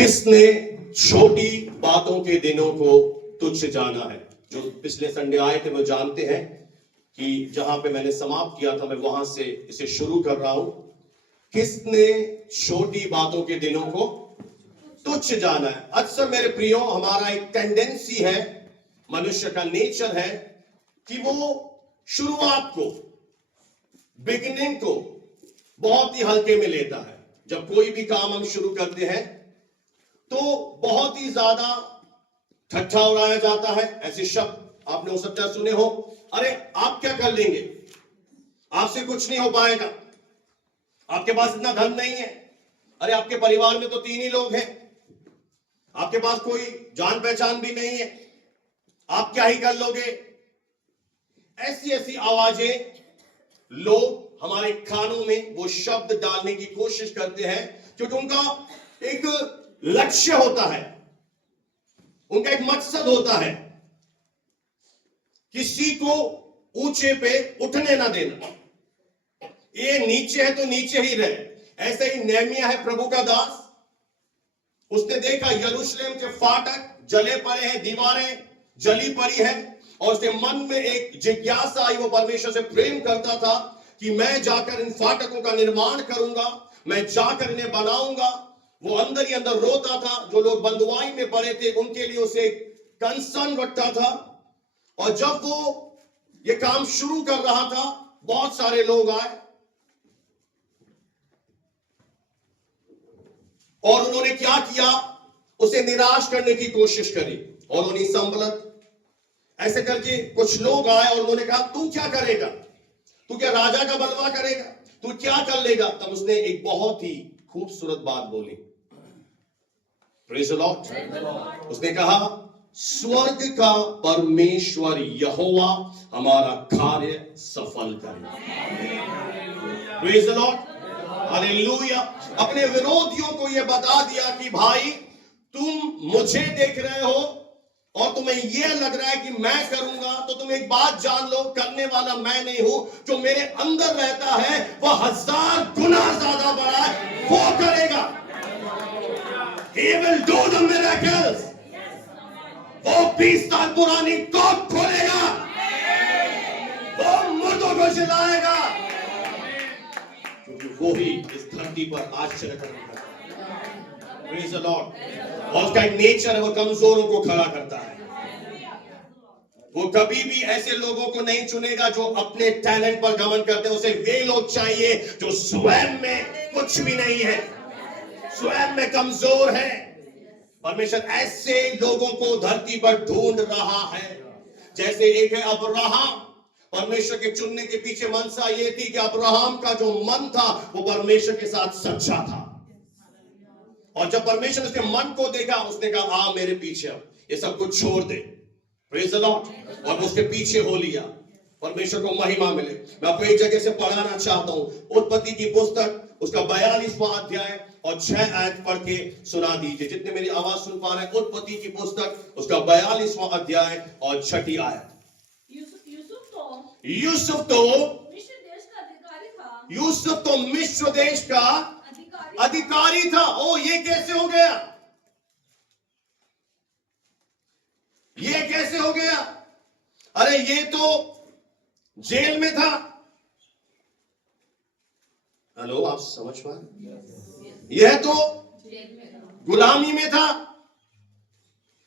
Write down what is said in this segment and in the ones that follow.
किसने छोटी बातों के दिनों को तुच्छ जाना है। जो पिछले संडे आए थे वो जानते हैं कि जहां पे मैंने समाप्त किया था मैं वहां से इसे शुरू कर रहा हूं। किसने छोटी बातों के दिनों को तुच्छ जाना है। अक्सर मेरे प्रियो हमारा एक टेंडेंसी है, मनुष्य का नेचर है कि वो शुरुआत को, बिगिनिंग को बहुत ही हल्के में लेता है। जब कोई भी काम हम शुरू करते हैं तो बहुत ही ज्यादा ठट्ठा उड़ाया जाता है। ऐसे शब्द आपने हो सकता है सुने हो, अरे आप क्या कर लेंगे, आपसे कुछ नहीं हो पाएगा, आपके पास इतना धन नहीं है, अरे आपके परिवार में तो 3 ही लोग हैं, आपके पास कोई जान पहचान भी नहीं है, आप क्या ही कर लोगे। ऐसी ऐसी आवाजें लोग हमारे कानों में वो शब्द डालने की कोशिश करते हैं क्योंकि उनका एक लक्ष्य होता है, उनका एक मकसद होता है, किसी को ऊंचे पे उठने ना देना। ये नीचे है तो नीचे ही रहे। ऐसे ही नेहमिया है प्रभु का दास, उसने देखा यरूशलेम के फाटक जले पड़े हैं, दीवारें जली पड़ी है और उसके मन में एक जिज्ञासा आई। वो परमेश्वर से प्रेम करता था कि मैं जाकर इन फाटकों का निर्माण करूंगा, मैं जाकर इन्हें बनाऊंगा। वो अंदर ही अंदर रोता था। जो लोग बंधुआई में पड़े थे उनके लिए उसे कंसर्न रखता था। और जब वो ये काम शुरू कर रहा था बहुत सारे लोग आए और उन्होंने क्या किया, उसे निराश करने की कोशिश करी। और उन्हीं संबलत ऐसे करके कुछ लोग आए और उन्होंने कहा तू क्या करेगा, तू क्या राजा का बलवा करेगा, तू क्या कर लेगा। तब उसने एक बहुत ही खूबसूरत बात बोली, प्रेज़ द लॉर्ड। उसने कहा स्वर्ग का परमेश्वर यहोवा हमारा कार्य सफल करे। Praise the lord, hallelujah. अपने विरोधियों को यह बता दिया कि भाई तुम मुझे देख रहे हो और तुम्हें यह लग रहा है कि मैं करूंगा, तो तुम एक बात जान लो, करने वाला मैं नहीं हूं, जो मेरे अंदर रहता है वह 1000 गुना ज्यादा बड़ा है, वो करेगा। He will do the miracles। वो 20 साल पुरानी कोख खोलेगा, वो मुर्दों को जिलाएगा, क्योंकि वो ही इस धरती पर आश्चर्य करेगा। Praise the Lord. और उसका एक नेचर है, वो कमजोरों को खड़ा करता है। वो कभी भी ऐसे लोगों को नहीं चुनेगा जो अपने टैलेंट पर घमंड करते हैं। उसे वे लोग चाहिए जो स्वयं में कुछ भी नहीं है, स्वयं में कमजोर है। परमेश्वर ऐसे लोगों को धरती पर ढूंढ रहा है। जैसे एक है अब्राहम, परमेश्वर के चुनने के पीछे मनसा ये थी कि अब्राहम का जो मन था वो परमेश्वर के साथ सच्चा था। और जब परमेश्वर उसके मन को देखा उसने कहा आ मेरे पीछे, अब ये सब कुछ छोड़ दे। Praise the Lord. और उसके पीछे हो लिया। परमेश्वर को महिमा मिले। मैं आपको एक जगह से पढ़ाना चाहता हूं, उत्पत्ति की पुस्तक उसका 42वां अध्याय और 6 आयत पढ़ के सुना दीजिए जितने मेरी आवाज सुन पा रहे हैं। उत्पत्ति की पुस्तक उसका 42वां अध्याय और 6 आयत। यूसुफ तो मिस्र देश का अधिकारी था। यूसुफ तो मिस्र देश का अधिकारी था। ओ ये कैसे हो गया, ये कैसे हो गया? अरे ये तो जेल में था। हेलो, आप समझ पाए? यह तो गुलामी में था।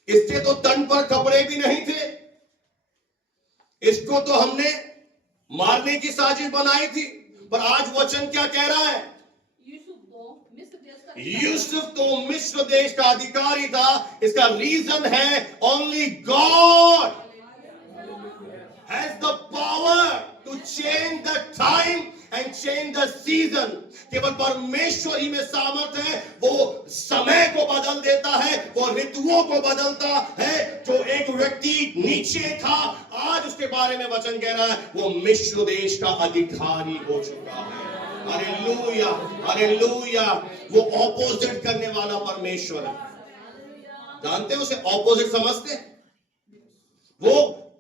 इसके तो तन पर कपड़े भी नहीं थे। इसको तो हमने मारने की साजिश बनाई थी। पर आज वचन क्या कह रहा है? यूसुफ तो मिस्र देश का अधिकारी था। इसका रीजन है only God has the power to change the time and change the season. केवल परमेश्वर ही में सामर्थ है। वो समय को बदल देता है, वो ऋतुओं को बदलता है। जो एक व्यक्ति नीचे था आज उसके बारे में वचन कह रहा है वो मिस्र देश का अधिकारी हो चुका है। Hallelujah, hallelujah. वो ऑपोजिट करने वाला परमेश्वर है। जानते हैं उसे ऑपोजिट समझते? वो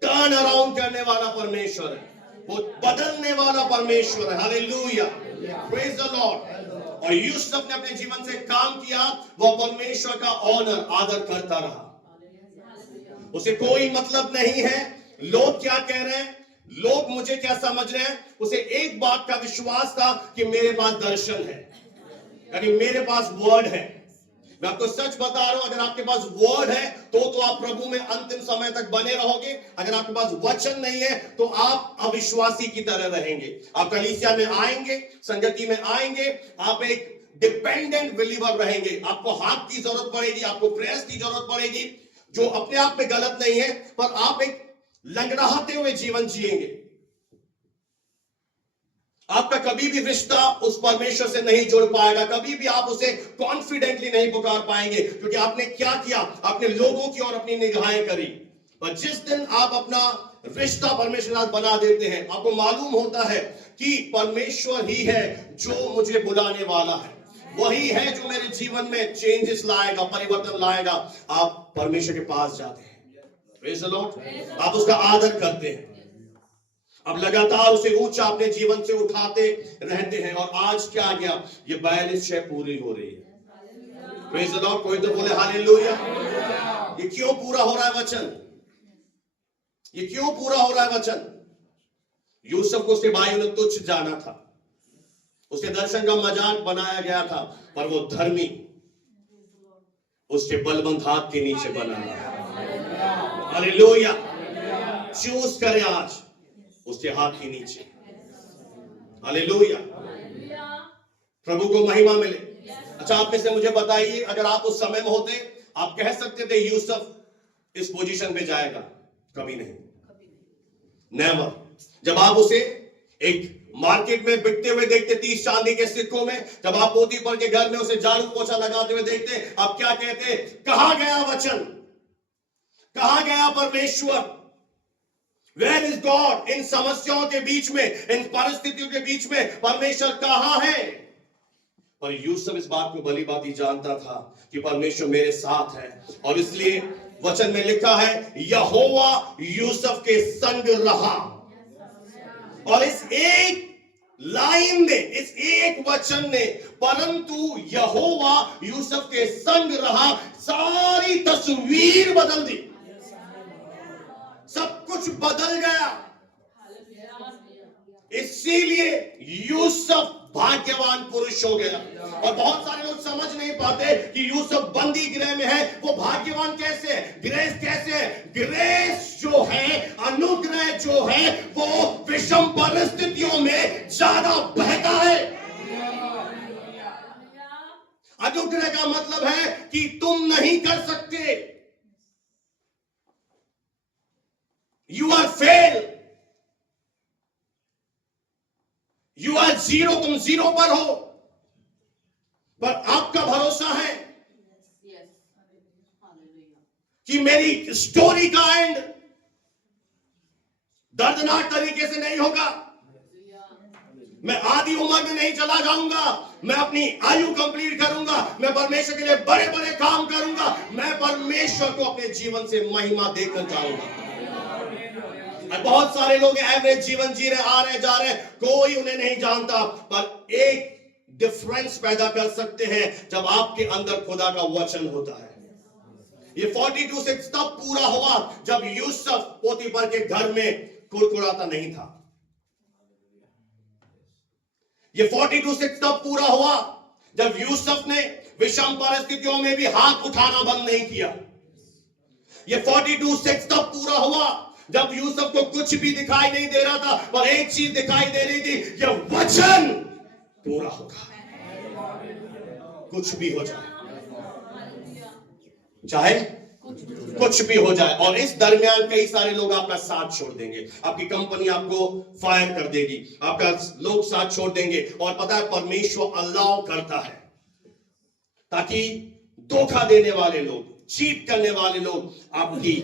टर्न अराउंड करने वाला परमेश्वर है, वो बदलने वाला परमेश्वर है। Hallelujah, praise the Lord. और यूसुफ ने अपने जीवन से काम किया, वह परमेश्वर का ऑनर, आदर करता रहा। उसे कोई मतलब नहीं है लोग क्या कह रहे हैं, लोग मुझे क्या समझ रहे हैं। उसे एक बात का विश्वास था कि मेरे पास दर्शन है, यानी मेरे पास वर्ड है। मैं आपको सच बता रहा हूं, अगर आपके पास वर्ड है तो आप प्रभु में अंतिम समय तक बने रहोगे। अगर आपके पास वचन नहीं है तो आप अविश्वासी की तरह रहेंगे। आप कलीसिया में आएंगे, संगति में आएंगे, आप एक डिपेंडेंट बिलीवर रहेंगे। आपको हाथ की जरूरत पड़ेगी, आपको प्रेयर्स की जरूरत पड़ेगी, जो अपने आप में गलत नहीं है, पर आप एक लंगड़ाते हुए जीवन जिएंगे। आपका कभी भी रिश्ता उस परमेश्वर से नहीं जुड़ पाएगा, कभी भी आप उसे कॉन्फिडेंटली नहीं पुकार पाएंगे, क्योंकि आपने क्या किया, आपने लोगों की और अपनी निगाहें करी। पर जिस दिन आप अपना रिश्ता परमेश्वर के साथ बना देते हैं, आपको मालूम होता है कि परमेश्वर ही है जो मुझे बुलाने वाला है, वही है जो मेरे जीवन में चेंजेस लाएगा, परिवर्तन लाएगा। आप परमेश्वर के पास जाते हैं, प्रेज़ द लॉर्ड, आप उसका आदर करते हैं, अब लगातार उसे ऊंचा अपने जीवन से उठाते रहते हैं। और आज क्या आ गया, ये 42 शय पूरी हो रही है। प्रेज़ द लॉर्ड, कोई तो बोले हालेलुया। ये क्यों पूरा हो रहा है वचन, ये क्यों पूरा हो रहा है वचन। यूसुफ को उसके भाइयों ने तुच्छ जाना था, उसे दर्शन का मजाक बनाया गया था, पर वो धर्मी उसके बलबंद हाथ के नीचे बना रहा। हालेलुया। चूज करें आज उसके हाथ के नीचे। हालेलुया, प्रभु को महिमा मिले। अच्छा, आप में से मुझे बताइए, अगर आप उस समय में होते, आप कह सकते थे यूसुफ इस पोजीशन पे जाएगा? कभी नहीं, नेवर। जब आप उसे एक मार्केट में बिकते हुए देखते 30 चांदी के सिक्कों में, जब आप पोतीफर के घर में उसे झाड़ू पोछा लगाते हुए देखते, आप क्या कहते, कहां गया वचन, कहां गया परमेश्वर, Where is God? इन समस्याओं के बीच में, इन परिस्थितियों के बीच में परमेश्वर कहां है। पर यूसुफ इस बात को भली बात ही जानता था कि परमेश्वर मेरे साथ है, और इसलिए वचन में लिखा है यहोवा यूसुफ के संग रहा। और इस एक लाइन ने, इस एक वचन ने, परंतु यहोवा यूसुफ के संग रहा, सारी तस्वीर बदल दी, सब कुछ बदल गया। इसीलिए यूसुफ भाग्यवान पुरुष हो गया। और बहुत सारे लोग समझ नहीं पाते कि यूसुफ बंदी गृह में है, वो भाग्यवान कैसे है, ग्रेस कैसे है। ग्रेस जो है, अनुग्रह जो है, वो विषम परिस्थितियों में ज्यादा बहता है। अनुग्रह का मतलब है कि तुम नहीं कर सकते, You are fail, you are zero, तुम जीरो पर हो, पर आपका भरोसा है कि मेरी स्टोरी का एंड दर्दनाक तरीके से नहीं होगा। मैं आधी उम्र में नहीं चला जाऊंगा, मैं अपनी आयु कंप्लीट करूंगा, मैं परमेश्वर के लिए बड़े बड़े काम करूंगा, मैं परमेश्वर को अपने जीवन से महिमा देकर जाऊंगा। बहुत सारे लोग एवरेज जीवन जी रहे, आ रहे जा रहे, कोई उन्हें नहीं जानता, पर एक डिफरेंस पैदा कर सकते हैं जब आपके अंदर खुदा का वचन होता है। ये 42:6 तब पूरा हुआ जब यूसुफ पोतीफर के घर में कुड़कुड़ाता नहीं था। ये 42:6 तब पूरा हुआ जब यूसुफ ने विषम परिस्थितियों में भी हाथ उठाना बंद नहीं किया। ये 42:6 तब पूरा हुआ जब यूसुफ को कुछ भी दिखाई नहीं दे रहा था, पर एक चीज दिखाई दे रही थी, यह वचन पूरा होगा, कुछ भी हो जाए, चाहे कुछ भी हो जाए। और इस दरमियान कई सारे लोग आपका साथ छोड़ देंगे, आपकी कंपनी आपको फायर कर देगी, आपका लोग साथ छोड़ देंगे। और पता है, परमेश्वर अलाउ करता है ताकि धोखा देने वाले लोग, चीट करने वाले लोग आपकी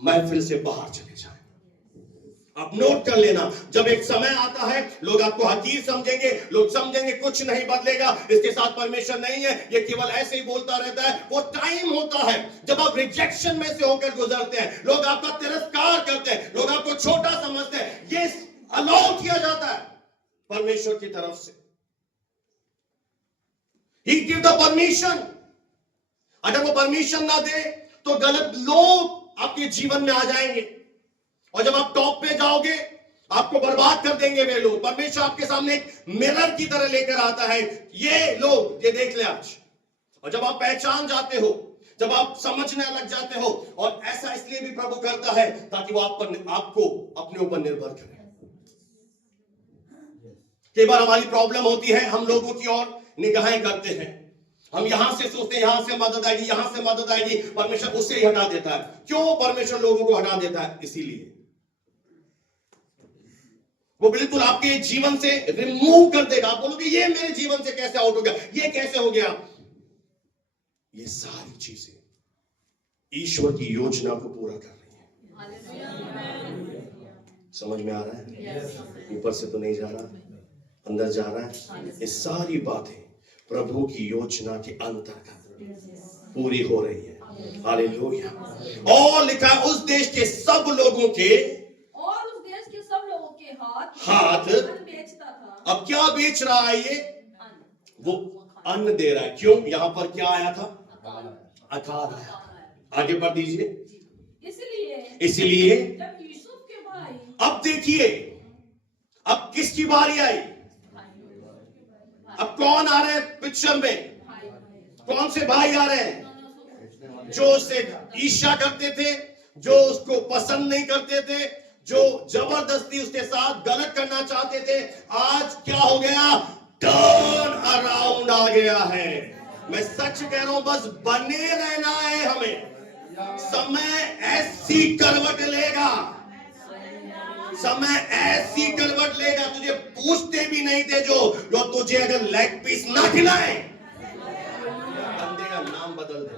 महफिल से बाहर चले जाएं। आप नोट कर लेना, जब एक समय आता है लोग आपको हकीर समझेंगे, लोग समझेंगे कुछ नहीं बदलेगा, इसके साथ परमेश्वर नहीं है, ये केवल ऐसे ही बोलता रहता है। वो टाइम होता है जब आप रिजेक्शन में से होकर गुजरते हैं, लोग आपका तिरस्कार करते हैं, लोग आपको छोटा समझते हैं, ये अलाउ किया जाता है परमेश्वर की तरफ से। ही गिव द परमिशन। अगर वो परमिशन ना दे तो गलत लोग आपके जीवन में आ जाएंगे, और जब आप टॉप पे जाओगे आपको बर्बाद कर देंगे वे लोग। परमेश्वर आपके सामने एक मिरर की तरह लेकर आता है, ये लोग ये देख ले आज। और जब आप पहचान जाते हो, जब आप समझने लग जाते हो, और ऐसा इसलिए भी प्रभु करता है ताकि वो आपको अपने ऊपर निर्भर करे। कई बार हमारी प्रॉब्लम होती है, हम लोगों की ओर निगाहें करते हैं, हम यहां से सोचते हैं यहां से मदद आएगी, यहां से मदद आएगी, परमेश्वर उससे ही हटा देता है। क्यों परमेश्वर लोगों को हटा देता है? इसीलिए वो बिल्कुल आपके जीवन से रिमूव कर देगा। आप बोलोगे ये मेरे जीवन से कैसे आउट हो गया, ये कैसे हो गया? ये सारी चीजें ईश्वर की योजना को पूरा कर रही है। समझ में आ रहा है? ऊपर से तो नहीं जा रहा, अंदर जा रहा है। ये सारी बातें प्रभु की योजना के अंतर्गत पूरी हो रही है। हालेलुया। और लिखा है उस देश के सब लोगों के, और उस देश के सब लोगों के हाथ बेचता था। अब क्या बेच रहा है ये? वो अन्न दे रहा है। क्यों? यहां पर क्या आया था? अकाल आया। आगे बढ़ दीजिए। इसलिए जब यूसुफ के भाई, अब देखिए, अब किसकी बारी आई? अब कौन आ रहे हैं पिक्चर में? कौन से भाई आ रहे हैं? जो उससे ईर्ष्या करते थे, जो उसको पसंद नहीं करते थे, जो जबरदस्ती उसके साथ गलत करना चाहते थे। आज क्या हो गया? टर्न अराउंड आ गया है। मैं सच कह रहा हूं, बस बने रहना है हमें। समय ऐसी करवट लेगा, समय ऐसी करवट लेगा, तुझे पूछते भी नहीं थे जो तुझे अगर लेग पीस ना खिलाए, बंदे का नाम बदल दे,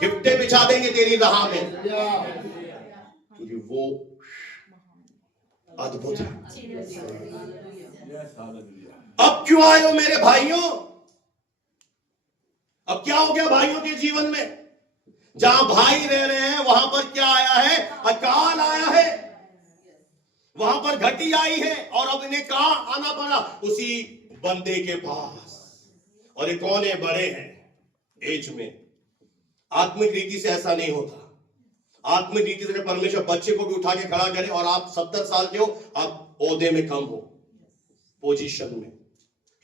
गिफ्टें बिछा देंगे तेरी राह में, क्योंकि वो अद्भुत है। अब क्यों आए हो मेरे भाइयों? अब क्या हो गया भाइयों के जीवन में? जहां भाई रह रहे हैं वहां पर क्या आया है? अकाल आया है, वहां पर घटी आई है, और अब इन्हें कहां आना पड़ा? उसी बंदे के पास। और ये कौन है? बड़े हैं एज में। आत्मिक रीति से ऐसा नहीं होता। आत्मिक रीति से परमेश्वर बच्चे को भी उठा के खड़ा करे, और आप 70 साल के हो, आप ओहदे में कम हो, पोजीशन में।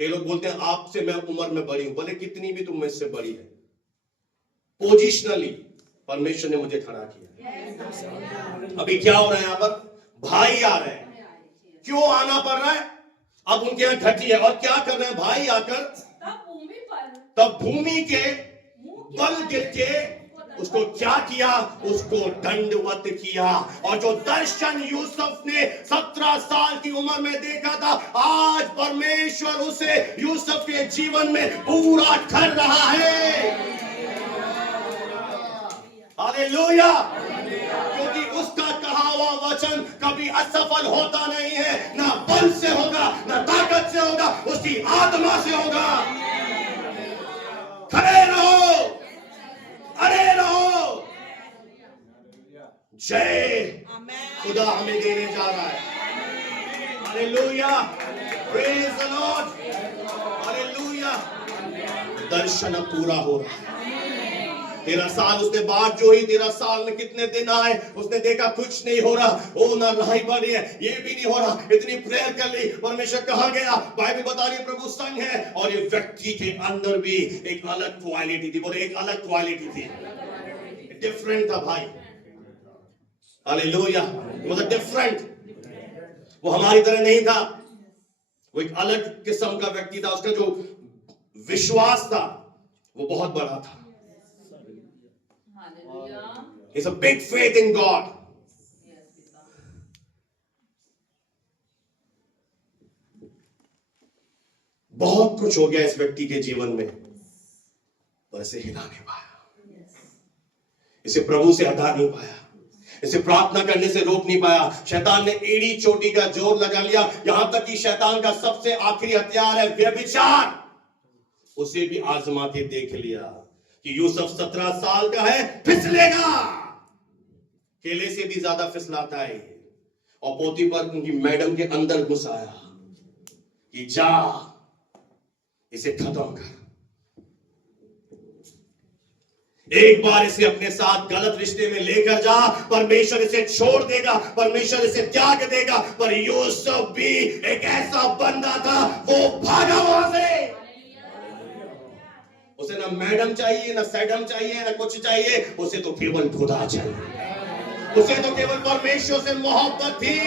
कई लोग बोलते हैं आपसे मैं उम्र में बड़ी हूं, भले कितनी भी तुम मुझसे बड़ी है, पोजिशनली परमेश्वर ने मुझे खड़ा किया। अभी क्या हो रहा है? यहां पर भाई आ रहे हैं। क्यों आना पड़ रहा है? अब उनके यहां घटी है, और क्या कर रहे हैं भाई आकर? तब भूमि के बल गिर के उसको क्या किया? उसको दंडवत किया। और जो दर्शन यूसुफ ने 17 साल की उम्र में देखा था, आज परमेश्वर उसे यूसुफ के जीवन में पूरा कर रहा है। हालेलुया। क्योंकि उसका कहा हुआ वचन कभी असफल होता नहीं है। ना बल से होगा, ना ताकत से होगा, उसकी आत्मा से होगा। खड़े रहो, अरे रहो। जय खुदा हमें देने जा रहा है। Hallelujah, praise the lord, hallelujah. दर्शन अब पूरा हो रहा है। 13 साल उसने बात जो ही, 13 साल में कितने दिन आए, उसने देखा कुछ नहीं हो रहा। ओ ना राही बढ़ रही है, ये भी नहीं हो रहा। इतनी प्रेयर कर ली, परमेश्वर कहाँ गया? बाइबल बता रही है प्रभु संग है। और ये व्यक्ति के अंदर भी एक अलग क्वालिटी थी। बोले एक अलग क्वालिटी थी, डिफरेंट था भाई। हालेलुया, वो था डिफरेंट। वो हमारी तरह नहीं था, वो एक अलग किस्म का व्यक्ति था। उसका जो विश्वास था वो बहुत बड़ा था। It's a big faith in God. बहुत कुछ हो गया इस व्यक्ति के जीवन में, पर इसे हिला नहीं पाया, इसे प्रभु से हटा नहीं पाया, इसे प्रार्थना करने से रोक नहीं पाया। शैतान ने एड़ी चोटी का जोर लगा लिया, यहां तक कि शैतान का सबसे आखिरी हथियार है व्यभिचार, उसे भी आजमा के देख लिया कि यूसुफ 17 साल का है, फिसलेगा। केले से भी ज्यादा फिसलाता है। और पोतीफर उनकी मैडम के अंदर घुस आया कि जा इसे खत्म कर। एक बार इसे अपने साथ गलत रिश्ते में लेकर जा, परमेश्वर इसे छोड़ देगा, परमेश्वर इसे त्याग देगा। पर यूसुफ भी एक ऐसा बंदा था, वो भागा वहां से। उसे ना मैडम चाहिए, ना सैडम चाहिए, ना कुछ चाहिए, उसे तो केवल खुदा चाहिए, उसे तो केवल परमेश्वर से मोहब्बत थी।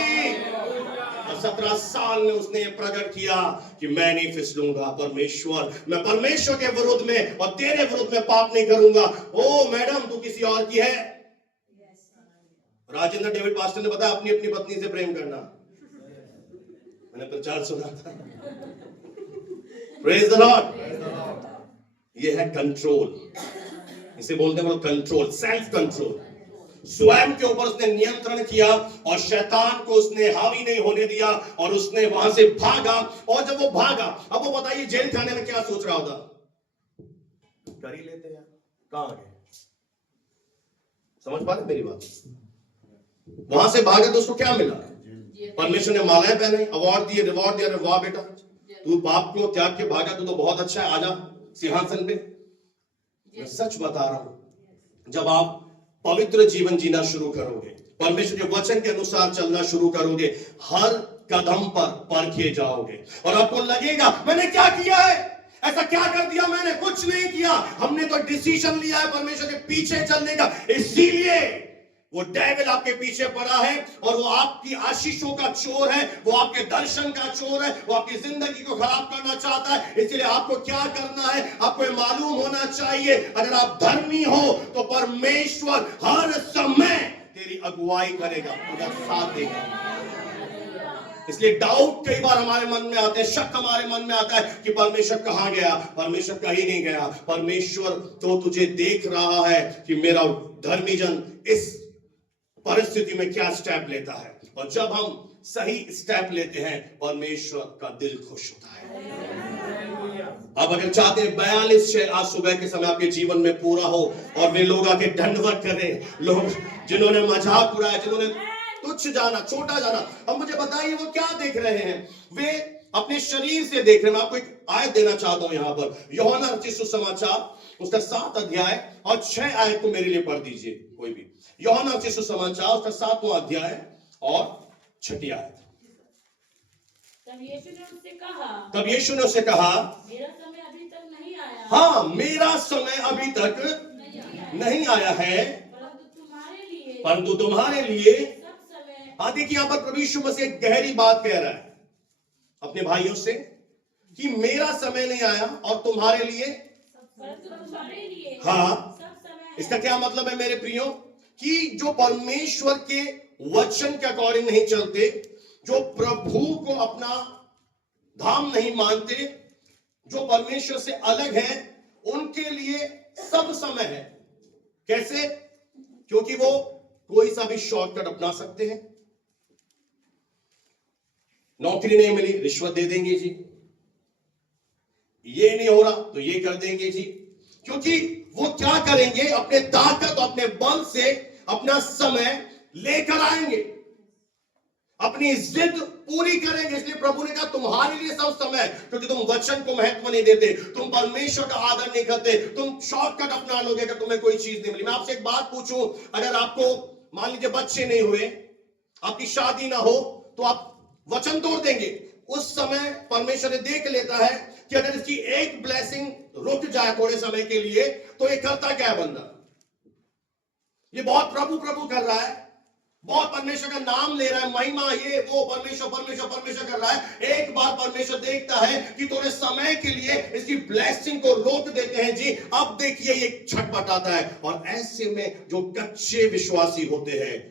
17 साल में उसने ये प्रकट किया कि मैं नहीं फिसलूंगा परमेश्वर, मैं परमेश्वर के विरुद्ध में और तेरे विरुद्ध में पाप नहीं करूंगा। ओ मैडम, तू किसी और की है। राजेंद्र डेविड पास्टर ने बताया अपनी अपनी पत्नी से प्रेम करना, मैंने प्रचार सुना था। Praise the Lord. ये है कंट्रोल, इसे बोलते हैं कंट्रोल, सेल्फ कंट्रोल। स्वयं के ऊपर उसने नियंत्रण किया और शैतान को उसने हावी नहीं होने दिया और उसने वहां से भागा। और जब वो भागा, अब वो बताइए जेल खाने में क्या सोच रहा होगा? कर ही लेते हैं, कहां गए? समझ पा रहे मेरी बात? वहां से भागा तो उसको क्या मिला? परमेश्वर ने मालाएं पहनाई, अवार्ड दिए, रिवॉर्ड दिया। वाह बेटा, तू बाप को त्याग के भागा, तू तो बहुत अच्छा है, आजा सिंहासन पे। मैं सच बता रहा हूं, जब आप पवित्र जीवन जीना शुरू करोगे, परमेश्वर के वचन के अनुसार चलना शुरू करोगे, हर कदम पर परखे जाओगे और आपको लगेगा मैंने क्या किया है, ऐसा क्या कर दिया मैंने? कुछ नहीं किया, हमने तो डिसीजन लिया है परमेश्वर के पीछे चलने का। इसीलिए वो डेविल आपके पीछे पड़ा है और वो आपकी आशीषों का चोर है, वो आपके दर्शन का चोर है, वो आपकी जिंदगी को खराब करना चाहता है। इसलिए आपको क्या करना है, आपको मालूम होना चाहिए, अगर आप धर्मी हो तो परमेश्वर हर समय तेरी अगुवाई करेगा, तेरा साथ देगा। इसलिए डाउट कई बार हमारे मन में आते हैं, शक हमारे मन में आता है कि परमेश्वर कहां गया? परमेश्वर कहीं नहीं गया। परमेश्वर तो तुझे देख रहा है कि मेरा धर्मी जन इस परिस्थिति में क्या स्टेप लेता है, और जब हम सही स्टेप लेते हैं परमेश्वर का दिल खुश होता है। अब अगर चाहते हैं 42 शेर आज सुबह के समय आपके जीवन में पूरा हो और वे लोग आके दंडवत करें, लोग जिन्होंने मजाक उड़ाया, जिन्होंने तुच्छ जाना, छोटा जाना, अब मुझे बताइए वो क्या देख रहे हैं? वे अपने शरीर से देख रहे हैं। मैं आपको एक आयत देना चाहता हूं यहां पर, यूहन्ना रचित सुसमाचार उसका 7 अध्याय और 6 आयत को मेरे लिए पढ़ दीजिए कोई भी। यूहन्ना रचित सुसमाचार उसका 7वां अध्याय और 6 आयत। तब यीशु ने उससे कहा मेरा समय अभी तक नहीं आया। हाँ, मेरा समय अभी तक नहीं आया है, परंतु तुम्हारे लिए सब समय। हाँ, देखिए यहां पर प्रभु यीशु मसीह एक गहरी बात कह रहा है अपने भाइयों से कि मेरा समय नहीं आया और तुम्हारे लिए, तुम्हारे लिए हाँ, सब समय। इसका क्या मतलब है मेरे प्रियो? कि जो परमेश्वर के वचन के अकॉर्डिंग नहीं चलते, जो प्रभु को अपना धाम नहीं मानते, जो परमेश्वर से अलग है, उनके लिए सब समय है। कैसे? क्योंकि वो कोई सा भी शॉर्टकट अपना सकते हैं। नौकरी नहीं मिली, रिश्वत दे देंगे जी, ये नहीं हो रहा तो ये कर देंगे जी, क्योंकि वो क्या करेंगे? अपने ताकत, अपने बल से अपना समय लेकर आएंगे, अपनी जिद पूरी करेंगे। इसलिए प्रभु ने कहा तुम्हारे लिए सब समय, क्योंकि तुम वचन को महत्व नहीं देते, तुम परमेश्वर का आदर नहीं करते, तुम शॉर्टकट अपना लोगे अगर तुम्हें कोई चीज नहीं मिली। मैं आपसे एक बात पूछूं, अगर आपको मान लीजिए बच्चे नहीं हुए, आपकी शादी ना हो, तो आप वचन तोड़ देंगे? उस समय परमेश्वर ने देख लेता है कि अगर इसकी एक ब्लेसिंग रुक जाए थोड़े समय के लिए, तो ये करता क्या है बंदा? ये बहुत प्रभु प्रभु कर रहा है, बहुत परमेश्वर का नाम ले रहा है, महिमा ये वो, परमेश्वर परमेश्वर परमेश्वर कर रहा है। एक बार परमेश्वर देखता है कि थोड़े समय के लिए इसकी ब्लेसिंग को रोक देते हैं जी, अब देखिए ये छटपटाता है। और ऐसे में जो कच्चे विश्वासी होते हैं,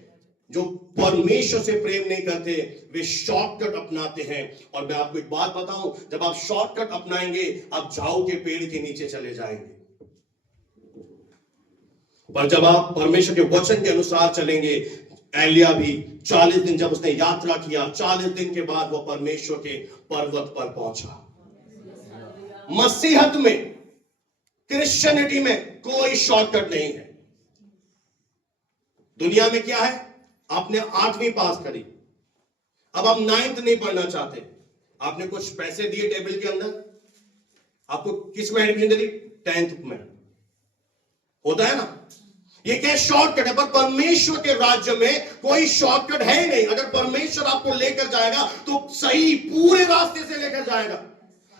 जो परमेश्वर से प्रेम नहीं करते, वे शॉर्टकट अपनाते हैं। और मैं आपको एक बात बताऊं, जब आप शॉर्टकट अपनाएंगे, आप झाऊ के पेड़ के नीचे चले जाएंगे। पर जब आप परमेश्वर के वचन के अनुसार चलेंगे, एलिया भी 40 दिन जब उसने यात्रा किया, 40 दिन के बाद वो परमेश्वर के पर्वत पर पहुंचा। मसीहत में, क्रिश्चियनिटी में कोई शॉर्टकट नहीं है। दुनिया में क्या है? आपने 8वीं पास करी, अब आप 9th नहीं पढ़ना चाहते, आपने कुछ पैसे दिए टेबल के अंदर, आपको किस में एडमिशन दे दी? 10th में। होता है ना, ये क्या शॉर्टकट है, पर परमेश्वर के राज्य में कोई शॉर्टकट है ही नहीं। अगर परमेश्वर आपको लेकर जाएगा तो सही पूरे रास्ते से लेकर जाएगा,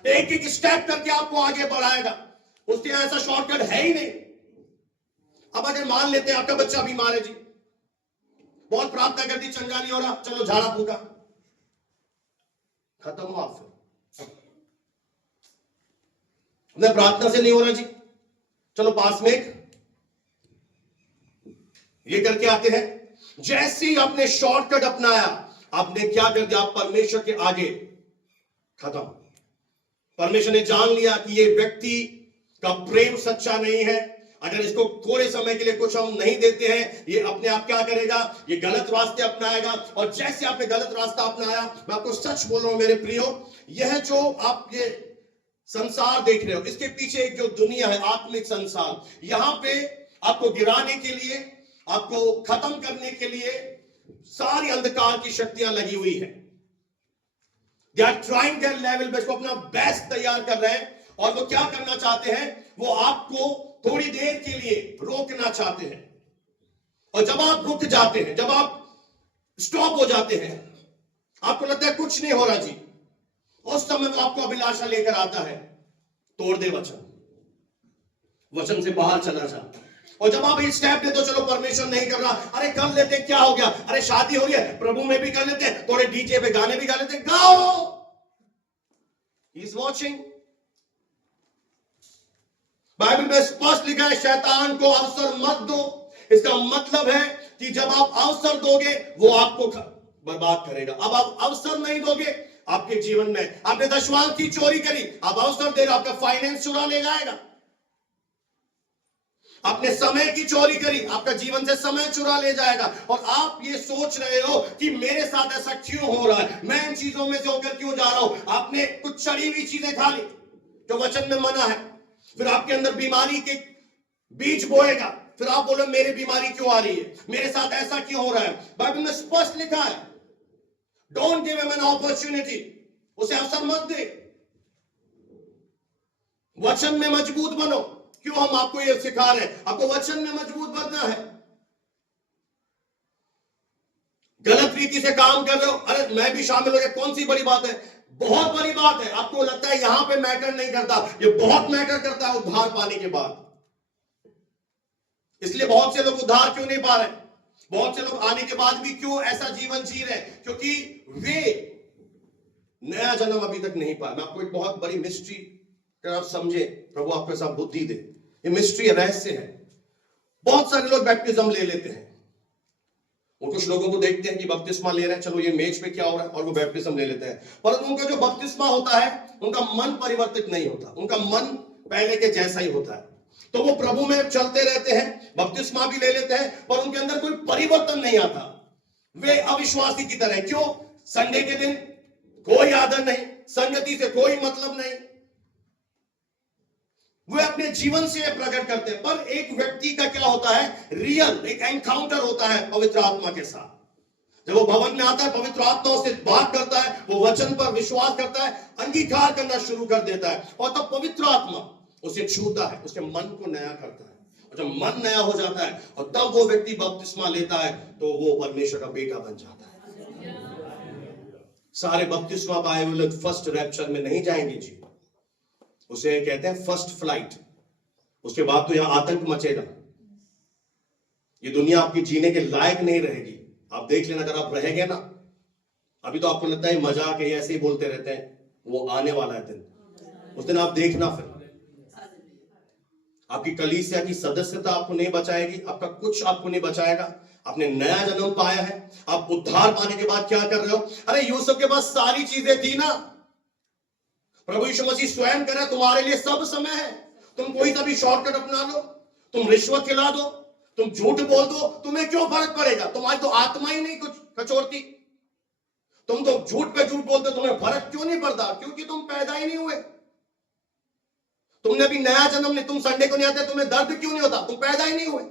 एक एक स्टेप करके आपको आगे बढ़ाएगा। उसके यहाँ ऐसा शॉर्टकट है ही नहीं। अब अगर मान लेते हैं आपका बच्चा बीमार है जी, बहुत प्रार्थना कर दी, चंगा नहीं हो रहा, चलो झाड़ा फूका, खत्म हुआ। फिर प्रार्थना से नहीं हो रहा जी, चलो पास में एक ये करके आते हैं। जैसे ही आपने शॉर्टकट अपनाया, आपने क्या कर दिया? आप परमेश्वर के आगे खत्म। परमेश्वर ने जान लिया कि ये व्यक्ति का प्रेम सच्चा नहीं है। अगर इसको थोड़े समय के लिए कुछ हम नहीं देते हैं, ये अपने आप क्या करेगा? ये गलत रास्ते अपनाएगा। और जैसे आपने गलत रास्ता अपनाया, मैं आपको सच बोल रहा हूं मेरे प्रियो, यह जो आप ये संसार देख रहे हो, इसके पीछे एक जो दुनिया है, आत्मिक संसार, यहां पे आपको गिराने के लिए, आपको खत्म करने के लिए सारी अंधकार की शक्तियां लगी हुई है। They are trying their level best, वो अपना बेस्ट तैयार कर रहे हैं। और वो क्या करना चाहते हैं? वो आपको थोड़ी देर के लिए रोकना चाहते हैं। और जब आप रुक जाते हैं, जब आप स्टॉप हो जाते हैं, आपको लगता है कुछ नहीं हो रहा जी, उस समय वो आपको अभिलाषा लेकर आता है, तोड़ दे वचन, वचन से बाहर चला जा। और जब आप इस स्टेप लेते हो, चलो परमेश्वर नहीं कर रहा, अरे कर लेते, क्या हो गया? अरे शादी हो रही है, प्रभु में भी कर लेते हैं, थोड़े डीजे पे गाने भी गा लेते हैं, गाओ, ही इज वॉचिंग। बाइबल में स्पष्ट लिखा है, शैतान को अवसर मत दो। इसका मतलब है कि जब आप अवसर दोगे, वो आपको बर्बाद करेगा। अब आप अवसर नहीं दोगे, आपके जीवन में आपने दशवांश की चोरी करी, आप अवसर दे रहे, आपका फाइनेंस चुरा ले जाएगा। आपने समय की चोरी करी, आपका जीवन से समय चुरा ले जाएगा। और आप ये सोच रहे हो कि मेरे साथ ऐसा क्यों हो रहा है, मैं इन चीजों में से होकर क्यों जा रहा हूं। आपने कुछ चढ़ी हुई चीजें खा ली जो वचन में मना है, फिर आपके अंदर बीमारी के बीज बोएगा, फिर आप बोलो मेरी बीमारी क्यों आ रही है, मेरे साथ ऐसा क्यों हो रहा है। बाइबल में स्पष्ट लिखा है, don't give him an opportunity, उसे अवसर मत दे। वचन में मजबूत बनो। क्यों हम आपको ये सिखा रहे हैं? आपको वचन में मजबूत बनना है। गलत रीति से काम कर रहे हो, अरे मैं भी शामिल हो गया, कौन सी बड़ी बात है? बहुत बड़ी बात है। आपको लगता है यहां पे मैटर नहीं करता, ये बहुत मैटर करता है उद्धार पाने के बाद। इसलिए बहुत से लोग उद्धार क्यों नहीं पा रहे, बहुत से लोग आने के बाद भी क्यों ऐसा जीवन जी रहे? क्योंकि वे नया जन्म अभी तक नहीं पाए। मैं आपको एक बहुत बड़ी मिस्ट्री, अगर आप समझे, प्रभु आपके साथ बुद्धि दे, ये मिस्ट्री रहस्य है। बहुत सारे लोग बैप्टिज्म ले लेते हैं, वो कुछ लोगों को देखते हैं कि बपतिस्मा ले रहे हैं, चलो ये मेज पे क्या हो रहा है, और वो बैप्टिज्म ले लेते हैं। परंतु उनका जो बपतिस्मा होता है, उनका मन परिवर्तित नहीं होता, उनका मन पहले के जैसा ही होता है। तो वो प्रभु में चलते रहते हैं, बपतिस्मा भी ले लेते हैं, पर उनके अंदर कोई परिवर्तन नहीं आता। वे अविश्वासी की तरह। क्यों? संडे के दिन कोई आदर नहीं, संगति से कोई मतलब नहीं, वे अपने जीवन से प्रकट करते हैं। पर एक व्यक्ति का क्या होता है? रियल एक एनकाउंटर होता है पवित्र आत्मा के साथ। जब वो भवन में आता है, पवित्र आत्मा उससे बात करता है, वो वचन पर विश्वास करता है, अंगीकार करना शुरू कर देता है, और तब पवित्र आत्मा उसे छूता है, उसके मन को नया करता है। और जब मन नया हो जाता है और तब वो व्यक्ति बपतिस्मा लेता है, तो वो परमेश्वर का बेटा बन जाता है। सारे बपतिस्मा पाए हुए लोग फर्स्ट रैप्चर में नहीं जाएंगे जी, उसे कहते हैं फर्स्ट फ्लाइट। उसके बाद तो यहां आतंक मचेगा, ये दुनिया आपकी जीने के लायक नहीं रहेगी। आप देख लेना, अगर आप रहेंगे ना, अभी तो आपको लगता है मजाक है, ऐसे ही बोलते रहते हैं, वो आने वाला है दिन, उस दिन आप देखना, फिर आपकी कलीसिया की सदस्यता आपको नहीं बचाएगी, आपका कुछ आपको नहीं बचाएगा। आपने नया जन्म पाया है, आप उद्धार पाने के बाद क्या कर रहे हो? अरे यूसुफ के पास सारी चीजें थी ना, प्रभु यीशु मसीह स्वयं कह रहा है तुम्हारे लिए सब समय है। तुम कोई सा भी शॉर्टकट अपना लो, तुम रिश्वत खिला दो, तुम झूठ बोल दो, तुम्हें क्यों फर्क पड़ेगा? तुम्हारी तो आत्मा ही नहीं कुछ कचोरती, तुम तो झूठ पे झूठ बोलते, तुम्हें फर्क क्यों नहीं पड़ता? क्योंकि तुम पैदा ही नहीं हुए, तुमने भी नया जन्म नहीं। तुम संडे को नहीं आते, तुम्हें दर्द क्यों नहीं होता? तुम पैदा ही नहीं हुए।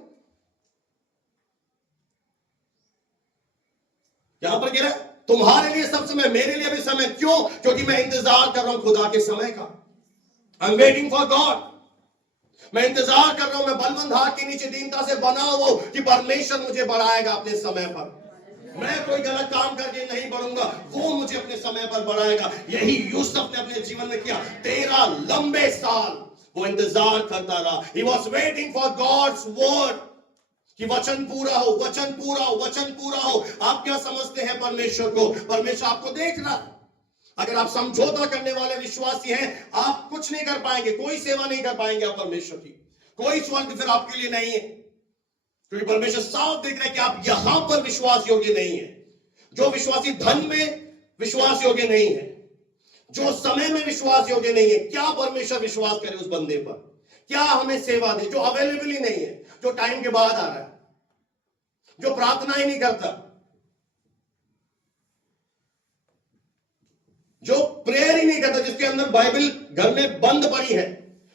यहां पर कह रहा है तुम्हारे लिए सब समय, मेरे लिए भी समय। क्यों? क्योंकि मैं इंतजार कर रहा हूं खुदा के समय का। I am waiting for God. मैं इंतजार कर रहा हूं, मैं बलवंत हाथ के नीचे दीनता से बना हुआ हूं कि परमेश्वर मुझे बढ़ाएगा अपने समय पर। मैं कोई गलत काम करके नहीं बढ़ूंगा, वो मुझे अपने समय पर बढ़ाएगा। यही यूसुफ ने अपने जीवन में किया। 13 लंबे साल वो इंतजार करता रहा। He was waiting for God's word कि वचन पूरा हो, वचन पूरा हो, वचन पूरा हो। आप क्या समझते हैं परमेश्वर को? परमेश्वर आपको देख रहा है। अगर आप समझौता करने वाले विश्वासी हैं, आप कुछ नहीं कर पाएंगे, कोई सेवा नहीं कर पाएंगे आप परमेश्वर की। कोई स्वर्ग फिर आपके लिए नहीं है, क्योंकि परमेश्वर साफ देख रहा है कि आप यहां पर विश्वास योग्य नहीं है। जो विश्वासी धन में विश्वास योग्य नहीं है, जो समय में विश्वास योग्य नहीं है, क्या परमेश्वर विश्वास करे उस बंदे पर? क्या हमें सेवा दे? जो अवेलेबल ही नहीं है, जो टाइम के बाद आ रहा है, जो प्रार्थना ही नहीं करता, जो प्रेयर ही नहीं करता, जिसके अंदर बाइबल घर में बंद पड़ी है,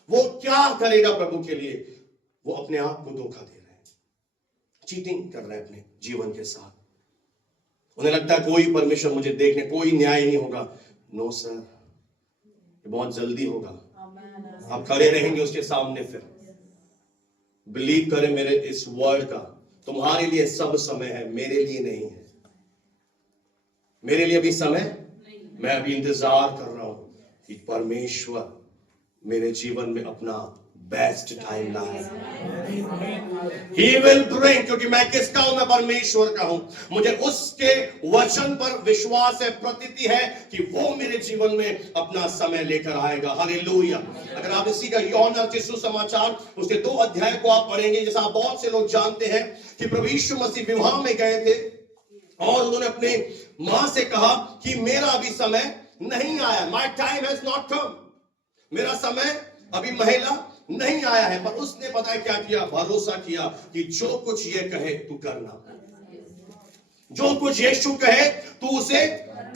वो क्या करेगा प्रभु के लिए? वो अपने आप को धोखा दे रहे हैं, चीटिंग कर रहे हैं अपने जीवन के साथ। उन्हें लगता है कोई परमेश्वर मुझे देखने, कोई न्याय नहीं होगा। नो सर, ये बहुत जल्दी होगा। आप खड़े रहेंगे उसके सामने। फिर बिलीव करें मेरे इस वर्ड का, तुम्हारे लिए सब समय है, मेरे लिए नहीं है। मेरे लिए भी समय, मैं अभी इंतजार कर रहा हूं कि परमेश्वर मेरे जीवन में अपना बेस्ट टाइम लाए। He will bring, क्योंकि मैं किसका हूं? मैं परमेश्वर का हूं। मुझे उसके वचन पर विश्वास है, प्रतीति है कि वो मेरे जीवन में अपना समय लेकर आएगा। हालेलुया। अगर आप इसी का यूहन्ना के सुसमाचार उसके 2 अध्याय को आप पढ़ेंगे, जैसा आप बहुत से लोग जानते हैं कि प्रभु यीशु मसीह विवाह में गए थे और उन्होंने अपने मां से कहा कि मेरा अभी समय नहीं आया, my time has not come, मेरा समय अभी महिला नहीं आया है। पर उसने पता है क्या किया? भरोसा किया कि जो कुछ ये कहे तू करना, जो कुछ यीशु कहे तू उसे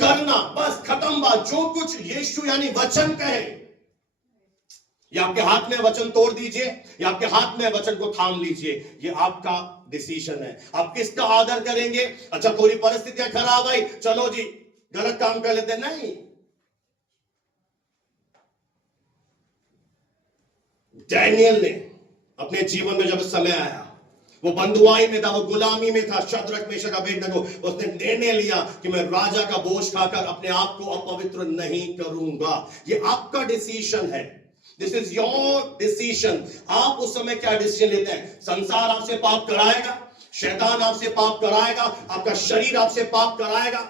करना, बस खत्म बात। जो कुछ यीशु यानी वचन कहे, या आपके हाथ में वचन तोड़ दीजिए या आपके हाथ में वचन को थाम लीजिए, ये आपका डिसीजन है। आप किसका आदर करेंगे? अच्छा थोड़ी परिस्थितियां खराब आई, चलो जी गलत काम कर लेते, नहीं। डैनियल ने अपने जीवन में जब समय आया, वो बंधुआई में था, वो गुलामी में था, शद्रक मेशक अबेदनगो, उसने निर्णय लिया कि मैं राजा का बोझ खाकर अपने आप को अपवित्र नहीं करूंगा। ये आपका डिसीजन है। This is your decision. आप उस समय क्या डिसीजन लेते हैं? संसार आपसे पाप कराएगा, शैतान आपसे पाप कराएगा, आपका शरीर आपसे पाप कराएगा।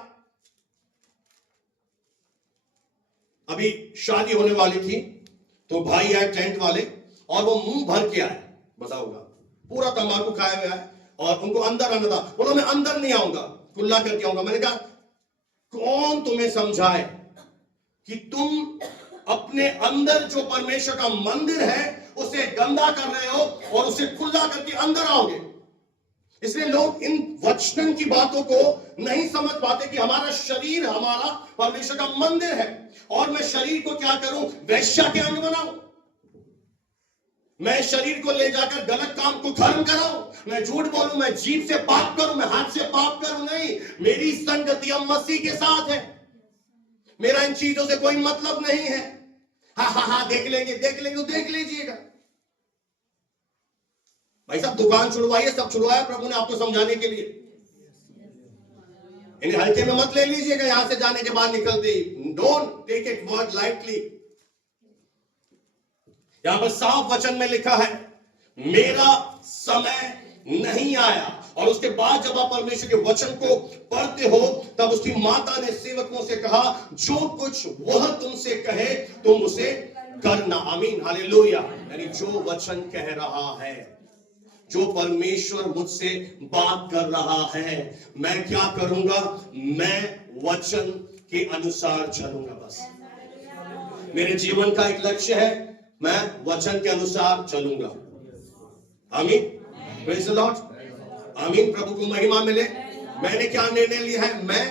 अभी शादी होने वाली थी तो भाई आए टेंट वाले और वो मुंह भर के आए, बताऊंगा पूरा तंबाकू खाए हुए आए और उनको अंदर आना था। बोलो मैं अंदर नहीं आऊंगा, कुल्ला करके आऊंगा। मैंने कहा कौन तुम्हें समझाए कि तुम अपने अंदर जो परमेश्वर का मंदिर है उसे गंदा कर रहे हो और उसे खुला करके अंदर आओगे। इसलिए लोग इन वचन की बातों को नहीं समझ पाते कि हमारा शरीर हमारा परमेश्वर का मंदिर है और मैं शरीर को क्या करूं? वेश्या के अंग बनाऊं। मैं शरीर को ले जाकर गलत काम को धर्म कराऊं, मैं झूठ बोलूं, मैं जीभ से पाप करूं, मैं हाथ से पाप करूं। नहीं, मेरी संगति अब मसीह के साथ है। मेरा इन चीजों से कोई मतलब नहीं है। हाँ देख लेंगे तो देख लीजिएगा। भाई साहब दुकान छुड़वाइए, सब छुड़वाया प्रभु ने आपको समझाने के लिए। इन्हें हल्के में मत ले लीजिएगा। यहां से जाने के बाद निकलते ही, don't take it word lightly. यहां पर साफ वचन में लिखा है मेरा समय नहीं आया। और उसके बाद जब आप परमेश्वर के वचन को पढ़ते हो तब उसकी माता ने सेवकों से कहा जो कुछ वह तुमसे कहे तुम उसे करना। आमीन, हालेलुया। यानी जो वचन कह रहा है, जो परमेश्वर मुझसे बात कर रहा है, मैं क्या करूंगा? मैं वचन के अनुसार चलूंगा। बस मेरे जीवन का एक लक्ष्य है, मैं वचन के अनुसार चलूंगा। आमीन, प्रेज़ द लॉर्ड। आमीन, प्रभु को महिमा मिले। मैंने क्या निर्णय लिया है? मैं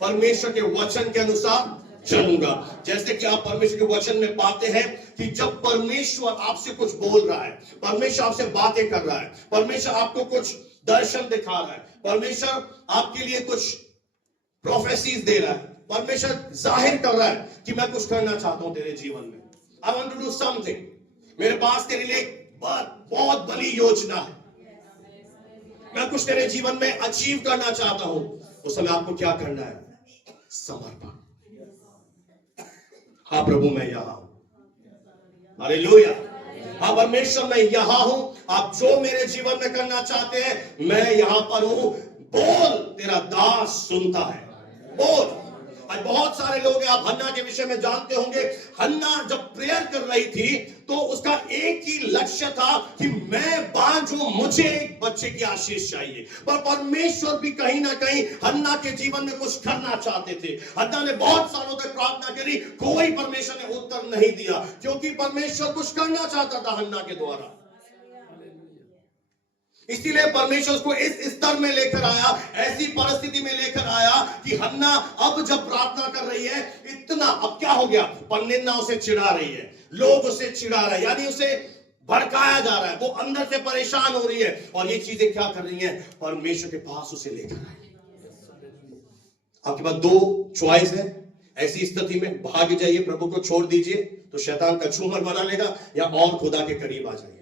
परमेश्वर के वचन के अनुसार चलूंगा। जैसे कि आप परमेश्वर के वचन में पाते हैं कि जब परमेश्वर आपसे कुछ बोल रहा है, परमेश्वर आपसे बातें कर रहा है, परमेश्वर आपको कुछ दर्शन दिखा रहा है, परमेश्वर आपके लिए कुछ प्रोफेसीज दे रहा है, परमेश्वर जाहिर कर रहा है कि मैं कुछ करना चाहता हूं तेरे जीवन में, I want to do something, मेरे पास तेरे लिए बहुत बड़ी योजना है, मैं कुछ तेरे जीवन में अचीव करना चाहता हूं। उस समय आपको क्या करना है? समर्पण। हाँ प्रभु मैं यहां हूं, हालेलुया। हाँ परमेश्वर मैं यहां हूं, आप जो मेरे जीवन में करना चाहते हैं मैं यहां पर हूं, बोल, तेरा दास सुनता है, बोल। आज बहुत सारे लोग हैं, आप हन्ना के विषय में जानते होंगे, हन्ना जब प्रेयर कर रही थी तो उसका एक ही लक्ष्य था कि मैं बांझ हूं, मुझे एक बच्चे की आशीष चाहिए। पर परमेश्वर भी कहीं ना कहीं हन्ना के जीवन में कुछ करना चाहते थे। हन्ना ने बहुत सालों तक प्रार्थना करी, कोई परमेश्वर ने उत्तर नहीं दिया, क्योंकि परमेश्वर कुछ करना चाहता था हन्ना के द्वारा। इसीलिए परमेश्वर उसको इस स्तर में लेकर आया, ऐसी परिस्थिति में लेकर आया कि हन्ना अब जब प्रार्थना कर रही है, इतना अब क्या हो गया, पनिन्ना उसे चिढ़ा रही है, लोग उसे चिढ़ा रहे हैं, यानी उसे भड़काया जा रहा है, वो अंदर से परेशान हो रही है, और ये चीजें क्या कर रही हैं, परमेश्वर के पास उसे लेकर आई। आपके पास दो चॉइस है, ऐसी स्थिति में भाग जाइए, प्रभु को छोड़ दीजिए तो शैतान का छूमर बना लेगा, या और खुदा के करीब आ जाइए।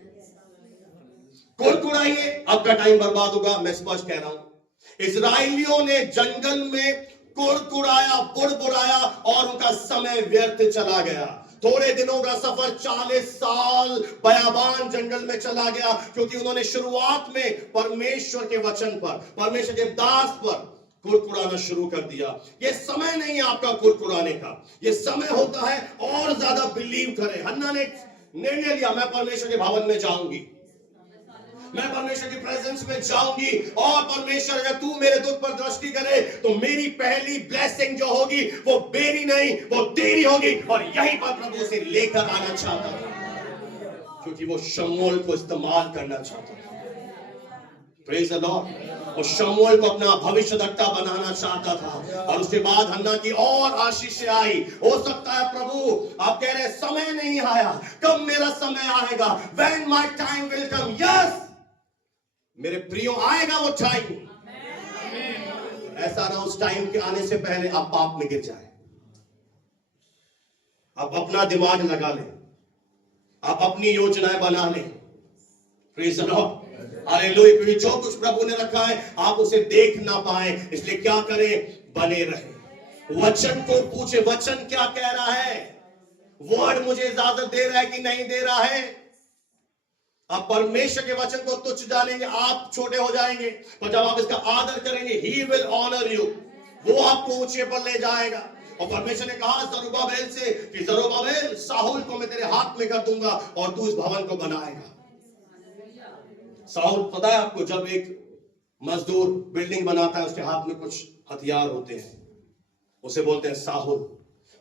कुड़कुड़ाइए, आपका टाइम बर्बाद होगा, मैं स्पष्ट कह रहा हूं। इस्राएलियों ने जंगल में कुड़कुड़ाया, बुड़बुड़ाया और उनका समय व्यर्थ चला गया। थोड़े दिनों का सफर 40 साल बयाबान जंगल में चला गया, क्योंकि उन्होंने शुरुआत में परमेश्वर के वचन पर, परमेश्वर के दास पर कुड़कुड़ाना शुरू कर दिया। ये समय नहीं है आपका कुड़कुड़ाने का, ये समय होता है और ज्यादा बिलीव करें। हन्ना ने निर्णय लिया, मैं परमेश्वर के भवन में जाऊंगी, मैं परमेश्वर की प्रेजेंस में जाऊंगी, और परमेश्वर अगर तू मेरे दुख पर दृष्टि करे तो मेरी पहली ब्लेसिंग जो होगी वो मेरी नहीं, वो तेरी होगी। और यहीं पर प्रभु से लेकर आना चाहता था, क्योंकि वो शमूएल को इस्तेमाल करना चाहता था। Praise the Lord. और शमूएल को अपना भविष्यद्वक्ता बनाना चाहता था। और उसके बाद हन्ना की और आशीष आई। हो सकता है प्रभु आप कह रहे हैं समय नहीं आया, कब मेरा समय आएगा, when my time will come। yes, मेरे प्रियो आएगा वो टाइम। ऐसा ना उस टाइम के आने से पहले आप पाप में गिर जाए। आप अपना दिमाग लगा लें, आप अपनी योजनाएं बना लें। Praise the lord, hallelujah. क्योंकि जो कुछ प्रभु ने रखा है आप उसे देख ना पाए, इसलिए क्या करें, बने रहे, वचन को पूछे, वचन क्या कह रहा है, वर्ड मुझे इजाजत दे रहा है कि नहीं दे रहा है। आप परमेश्वर के वचन को तुच्छ जानेंगे, आप छोटे हो जाएंगे, पर जब आप इसका आदर करेंगे, ही विल ऑनर यू, वो आपको ऊंचे पर ले जाएगा। और परमेश्वर ने कहा जरुब्बाबेल से कि जरुब्बाबेल, साहुल को मैं तेरे हाथ में कर दूंगा और तू इस भवन को बनाएगा। साहुल, पता है आपको, जब एक मजदूर बिल्डिंग बनाता है उसके हाथ में कुछ हथियार होते हैं, उसे बोलते हैं साहुल,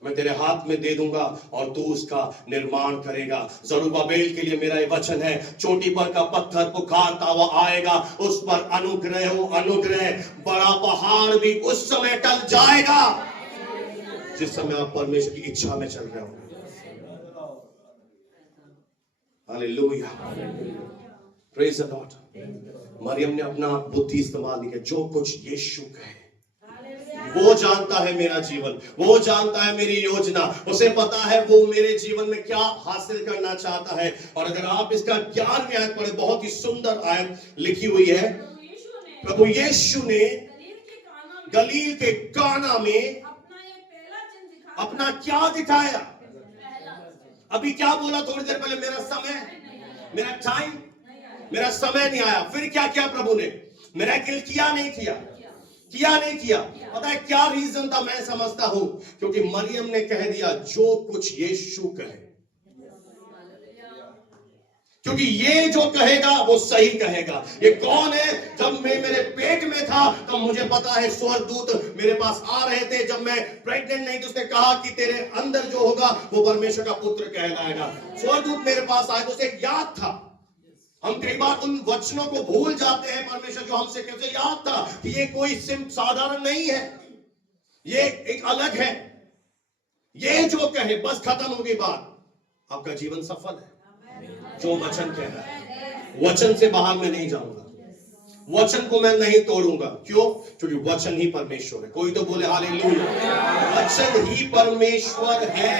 मैं तेरे हाथ में दे दूंगा और तू उसका निर्माण करेगा। जरुब्बाबेल के लिए मेरा ये वचन है, चोटी पर का पत्थर पुकारता हुआ आएगा, उस पर अनुग्रह हो अनुग्रह, बड़ा पहाड़ भी उस समय टल जाएगा जिस समय आप परमेश्वर की इच्छा में चल रहे हो। Hallelujah, praise the lord. Mariam ने अपना बुद्धि इस्तेमाल नहीं किया, जो कुछ यीशु कहे वो जानता है मेरा जीवन, वो जानता है मेरी योजना, उसे पता है वो मेरे जीवन में क्या हासिल करना चाहता है। और अगर आप इसका 11वीं आयत पढ़े, बहुत ही सुंदर आयत लिखी हुई है। प्रभु यीशु ने गलील के काना में अपना क्या दिखाया? अभी क्या बोला थोड़ी देर पहले, मेरा समय, मेरा टाइम, मेरा समय नहीं आया। फिर क्या किया प्रभु ने? मिरेकल किया नहीं किया? किया नहीं किया। पता है क्या रीजन था? मैं समझता हूं क्योंकि मरियम ने कह दिया जो कुछ यीशु कहे, क्योंकि ये जो कहेगा वो सही कहेगा। ये कौन है? जब मैं मेरे पेट में था तब मुझे पता है स्वर्गदूत मेरे पास आ रहे थे। जब मैं प्रेग्नेंट नहीं थी उसने कहा कि तेरे अंदर जो होगा वो परमेश्वर का पुत्र कहलाएगा। स्वर्गदूत मेरे पास आए तो उसे याद था। हम कई बार उन वचनों को भूल जाते हैं, परमेश्वर जो हमसे कहते, याद था कि ये कोई साधारण नहीं है, ये एक अलग है। ये जो कहे बस खत्म होगी बात, आपका जीवन सफल है। जो वचन कह रहा है, वचन से बाहर मैं नहीं जाऊंगा, वचन को मैं नहीं तोड़ूंगा। क्यों? क्योंकि वचन ही परमेश्वर है। कोई तो बोले हालेलुया, वचन ही परमेश्वर है।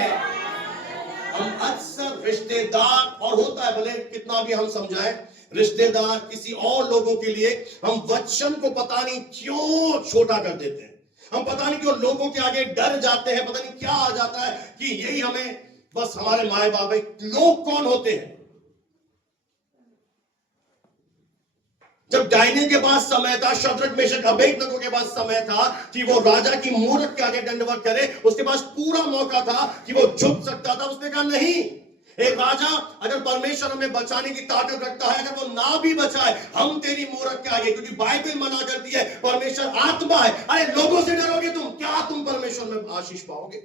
हम अक्सर रिश्तेदार, और होता है भले कितना भी हम समझाएं, रिश्तेदार किसी और लोगों के लिए हम वचन को पता नहीं क्यों छोटा कर देते हैं। हम पता नहीं क्यों लोगों के आगे डर जाते हैं, पता नहीं क्या आ जाता है कि यही हमें, बस हमारे माए बाप है। लोग कौन होते हैं? जब डायनियल के पास समय था, शद्रक मेशक अबेदनगो के पास समय था कि वो राजा की मूरत के आगे दंडवत करे, उसके पास पूरा मौका था कि वो झुक सकता था। उसने कहा नहीं, एक राजा अगर परमेश्वर हमें बचाने की ताकत रखता है, अगर वो ना भी बचाए, हम तेरी मूरत के आगे, क्योंकि बाइबल मना करती है परमेश्वर आत्मा है। अरे लोगों से डरोगे तुम, क्या तुम परमेश्वर में आशीष पाओगे?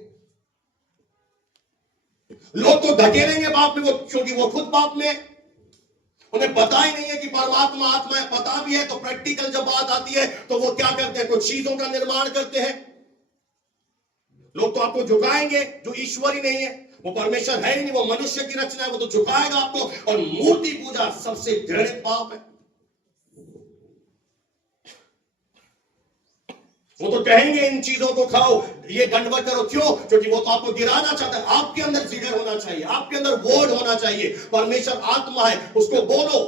लोग तो धकेलेंगे पाप में, वो क्योंकि वो खुद पाप में, उन्हें पता ही नहीं है कि परमात्मा आत्मा है। पता भी है तो प्रैक्टिकल जब बात आती है तो वो क्या करते हैं? कुछ चीजों का निर्माण करते हैं। लोग तो आपको झुकाएंगे जो ईश्वर ही नहीं है, वो परमेश्वर है ही नहीं, वो मनुष्य की रचना है, वो तो झुकाएगा आपको। और मूर्ति पूजा सबसे घृणित पाप है। वो तो कहेंगे इन चीजों को खाओ, ये दंडवत करो, क्यों? क्योंकि वो तो आपको गिराना चाहता है। आपके अंदर जिगर होना चाहिए, आपके अंदर वर्ड होना चाहिए। परमेश्वर आत्मा है, उसको बोलो।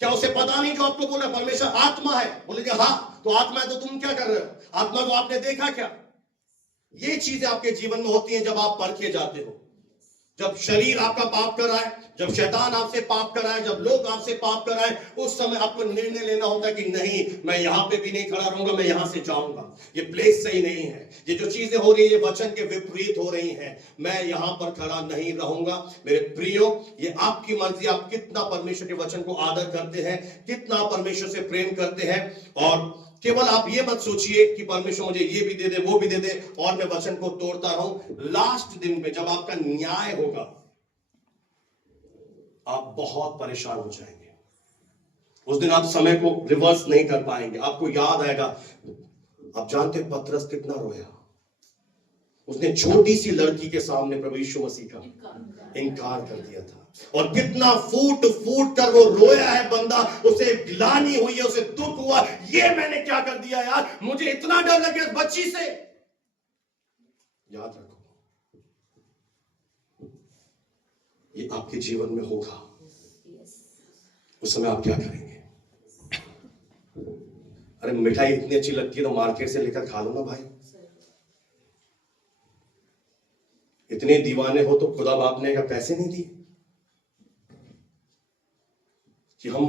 क्या उसे पता नहीं जो आपको बोला परमेश्वर आत्मा है? बोलेंगे हाँ, तो आत्मा है तो तुम क्या कर रहे हो? आत्मा को आपने देखा क्या? ये चीजें आपके जीवन में होती हैं जब आप परखे जाते हो। जब शरीर आपका पाप कराए, जब शैतान आपसे पाप कराए, जब लोग आपसे पाप कराए, उस समय आपको निर्णय लेना होता है कि नहीं, मैं यहां पे भी नहीं खड़ा रहूंगा, मैं यहां से जाऊंगा। ये प्लेस सही नहीं है, ये जो चीजें हो रही है ये वचन के विपरीत हो रही हैं, मैं यहां पर खड़ा नहीं रहूंगा। मेरे प्रियो, ये आपकी मर्जी, आप कितना परमेश्वर के वचन को आदर करते हैं, कितना परमेश्वर से प्रेम करते हैं। और केवल आप ये मत सोचिए कि परमेश्वर मुझे ये भी दे दे, वो भी दे दे, और मैं वचन को तोड़ता रहूं। लास्ट दिन में जब आपका न्याय होगा, आप बहुत परेशान हो जाएंगे। उस दिन आप समय को रिवर्स नहीं कर पाएंगे। आपको याद आएगा, आप जानते हैं पतरस कितना रोया। उसने छोटी सी लड़की के सामने प्रभु यीशु मसीह का इनकार कर दिया था, और कितना फूट फूट कर वो रोया है बंदा। उसे ग्लानि हुई है, उसे दुख हुआ, ये मैंने क्या कर दिया यार, मुझे इतना डर लगे इस बच्ची से। याद रखो, ये आपके जीवन में होगा। उस समय आप क्या करेंगे? अरे मिठाई इतनी अच्छी लगती है तो मार्केट से लेकर खा लो ना भाई। इतने दीवाने हो तो खुदा बाप ने पैसे नहीं दिए कि हम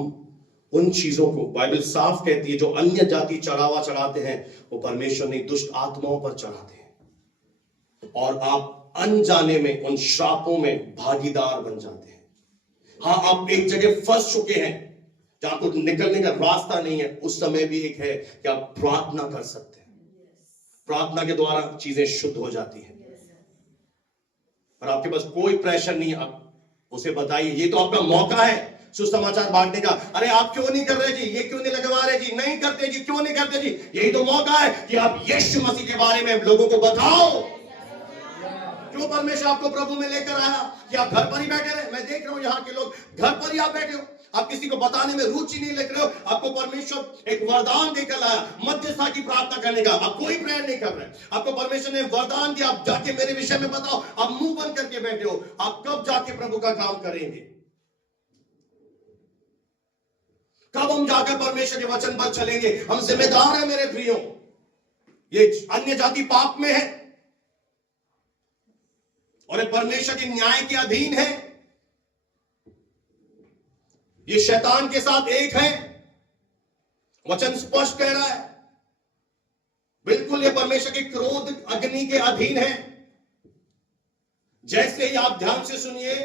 उन चीजों को, बाइबल साफ कहती है जो अन्य जाति चढ़ावा चढ़ाते हैं वो परमेश्वर ने दुष्ट आत्माओं पर चढ़ाते हैं, और आप अनजाने में उन श्रापों में भागीदार बन जाते हैं। हाँ, आप एक जगह फंस चुके हैं जहां को निकलने का रास्ता नहीं है। उस समय भी एक है कि आप प्रार्थना कर सकते हैं। प्रार्थना के द्वारा चीजें शुद्ध हो जाती हैं, और आपके पास कोई प्रेशर नहीं है। आप उसे बताइए, ये तो आपका मौका है सुसमाचार बांटने का। अरे आप क्यों नहीं कर रहे जी, ये क्यों नहीं लगवा रहे जी, नहीं करते जी, क्यों नहीं करते जी? यही तो मौका है कि आप यीशु मसीह के बारे में लोगों को बताओ। क्यों परमेश्वर आपको प्रभु में लेकर आया कि आप घर पर ही बैठे रहे? मैं देख रहा हूं यहाँ के लोग घर पर ही आप बैठे हो, आप किसी को बताने में रुचि नहीं लेकर हो। आपको परमेश्वर एक वरदान देकर लाया मध्यस्थता की प्रार्थना करने का, आप कोई प्रेयर नहीं कर रहे। आपको परमेश्वर ने वरदान दिया, आप जाके मेरे विषय में बताओ, आप मुंह बंद करके बैठे हो। आप कब जाके प्रभु का काम करेंगे? कब हम जाकर परमेश्वर के वचन पर चलेंगे? हम जिम्मेदार हैं मेरे प्रियो। ये अन्य जाति पाप में है और ये परमेश्वर के न्याय के अधीन है। ये शैतान के साथ एक है। वचन स्पष्ट कह रहा है, बिल्कुल ये परमेश्वर के क्रोध अग्नि के अधीन है। जैसे ही आप ध्यान से सुनिए,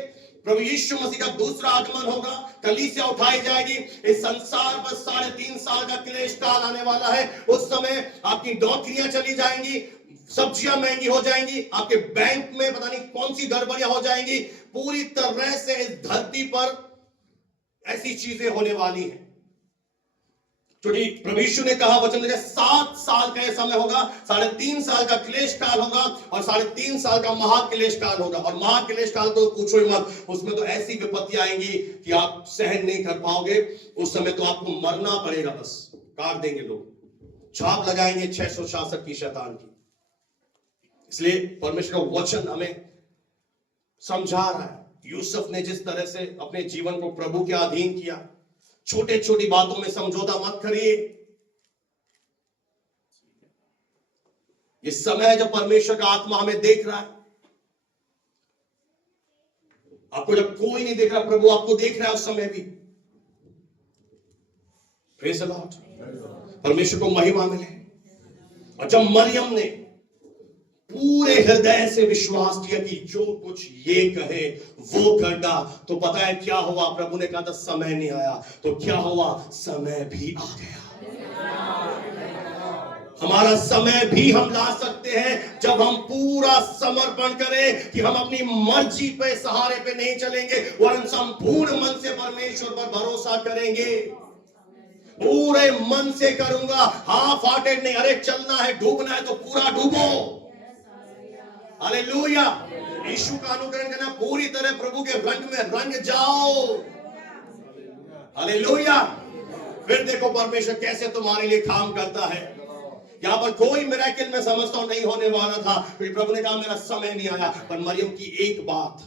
प्रभु यीशु मसीह का दूसरा आगमन होगा, कलीसिया उठाई जाएगी। इस संसार पर 3.5 साल का क्लेश काल आने वाला है। उस समय आपकी नौकरियां चली जाएंगी, सब्जियां महंगी हो जाएंगी, आपके बैंक में पता नहीं कौन सी गड़बड़ियां हो जाएंगी। पूरी तरह से इस धरती पर ऐसी चीजें होने वाली हैं, क्योंकि प्रभु यीशु ने कहा वचन में 7 साल का यह समय होगा, 3.5 साल का क्लेश काल होगा और 3.5 साल का महाक्लेश काल होगा। और महाक्लेश काल तो पूछो ही मत, उसमें तो ऐसी विपत्तियां आएंगी कि आप सहन नहीं कर पाओगे। उस समय तो आपको मरना पड़ेगा, बस काट देंगे लोग, छाप लगाएंगे 666 की शैतान की। इसलिए परमेश्वर का वचन हमें समझा रहा है। यूसुफ ने जिस तरह से अपने जीवन को प्रभु के अधीन किया, छोटे छोटी बातों में समझौता मत करिए। ये समय है जब परमेश्वर का आत्मा हमें देख रहा है। आपको जब कोई नहीं देख रहा, प्रभु आपको देख रहा है उस समय भी। Praise the Lord. परमेश्वर को महिमा मिले। और जब मरियम ने पूरे हृदय से विश्वास किया कि जो कुछ ये कहे वो करना, तो पता है क्या हुआ? प्रभु ने कहा था समय नहीं आया, तो क्या हुआ? समय भी आ गया। हमारा समय भी हम ला सकते हैं जब हम पूरा समर्पण करें कि हम अपनी मर्जी पे, सहारे पे नहीं चलेंगे, वरन संपूर्ण मन से परमेश्वर पर भरोसा करेंगे। पूरे मन से करूंगा, हाफ हार्टेड नहीं। अरे चलना है, डूबना है तो पूरा डूबो। हालेलुया। यीशु का अनुकरण करना, पूरी तरह प्रभु के रंग में रंग जाओ। हालेलुया। फिर देखो परमेश्वर कैसे तुम्हारे लिए काम करता है। यहां पर कोई मिरेकल में समझता हूं नहीं होने वाला था, क्योंकि प्रभु ने कहा मेरा समय नहीं आया। पर मरियम की एक बात,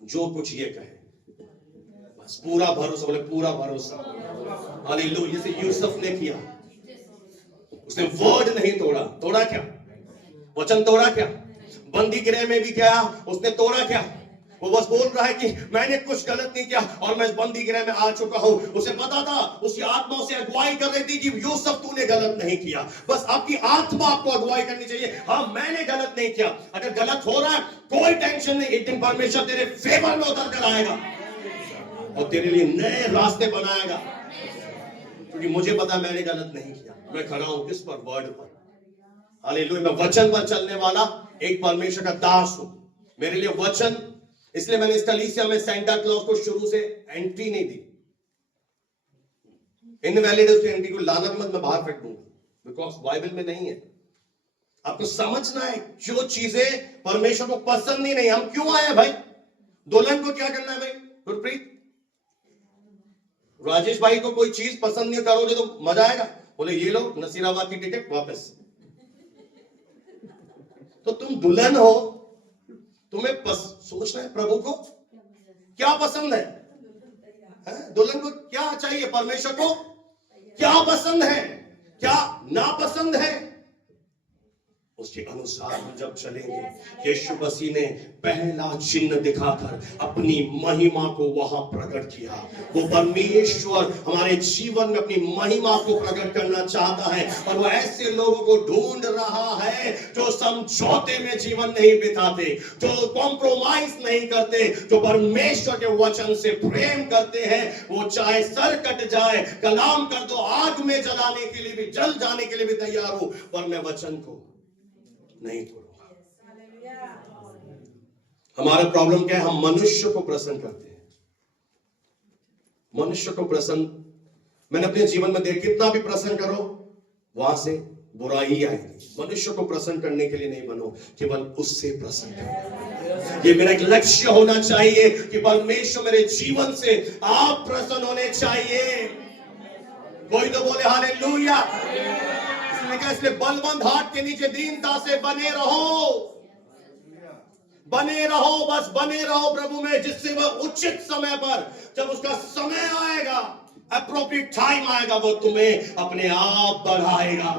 जो कुछ ये कहे, बस पूरा भरोसा, बोले पूरा भरोसा। हालेलुया। जैसे यूसुफ ने किया, उसने वर्ड नहीं तोड़ा। तोड़ा क्या? वचन तोड़ा क्या? बंदी गृह में भी क्या उसने तोड़ा क्या? वो बस बोल रहा है कि मैंने कुछ गलत नहीं किया और मैं इस बंदी गृह में आ चुका हूं। उसे पता था, उसकी आत्मा उसे अगुवाई कर रही थी कि यूसुफ तूने गलत नहीं किया। बस आपकी आत्मा आपको अगुवाई करनी चाहिए। हाँ, मैंने गलत नहीं किया। अगर गलत हो रहा है कोई टेंशन नहीं, एक दिन परमेश्वर तेरे फेवर में उतर कर आएगा और तेरे लिए नए रास्ते बनाएगा। क्योंकि मुझे पता मैंने गलत नहीं किया। मैं खड़ा हूं किस पर? वर्ड पर। हालेलुया। मैं वचन पर चलने वाला एक परमेश्वर का दास हूं। मेरे लिए वचन, इसलिए मैंने इस कलीसिया में सेंटा क्लॉज को शुरू से एंट्री नहीं दी। इनवैलिड उसकी एंट्री को लाना मत, मैं बाहर फेंक दूंगा, बिकॉज बाइबल में नहीं है। आपको समझना है जो चीजें परमेश्वर को पसंद ही नहीं। हम क्यों आए भाई? दुल्हन को क्या करना है भाई? गुरप्रीत, राजेश भाई को कोई चीज पसंद नहीं करोगे तो मजा आएगा? बोले ये लो नसीराबाद की टिकट वापस। तो तुम दुल्हन हो, तुम्हें सोचना है प्रभु को क्या पसंद है? दुल्हन को क्या चाहिए? परमेश्वर को क्या पसंद है, क्या नापसंद है, उसके अनुसार हम जब चलेंगे। यीशु मसीह ने पहला चिन्ह दिखाकर अपनी महिमा को वहां प्रकट किया। वो परमेश्वर हमारे जीवन में अपनी महिमा को प्रकट करना चाहता है, और वो ऐसे लोगों को ढूंढ रहा है जो समझौते में जीवन नहीं बिताते, जो कॉम्प्रोमाइज नहीं करते, जो परमेश्वर के वचन से प्रेम करते हैं। वो चाहे सर कट जाए, कलाम कर दो, आग में जलाने के लिए भी, जल जाने के लिए भी तैयार हो, पर मैं वचन को नहीं तोड़ूंगा। हमारा प्रॉब्लम क्या है? हम मनुष्य को प्रसन्न करते हैं। मनुष्य को प्रसन्न, मैंने अपने जीवन में देख, कितना भी प्रसन्न करो वहां से बुराई आएगी। मनुष्य को प्रसन्न करने के लिए नहीं बनो, केवल उससे प्रसन्न करो। ये मेरा एक लक्ष्य होना चाहिए कि परमेश्वर मेरे जीवन से आप प्रसन्न होने चाहिए। कोई तो बोले हालेलुया। इसलिए बलवंत हाथ के नीचे दीनता से बने रहो, बने रहो, बस बने रहो प्रभु में, जिससे वह उचित समय पर, जब उसका समय आएगा, एप्रोप्रिएट टाइम आएगा, वो तुम्हें अपने आप बढ़ाएगा।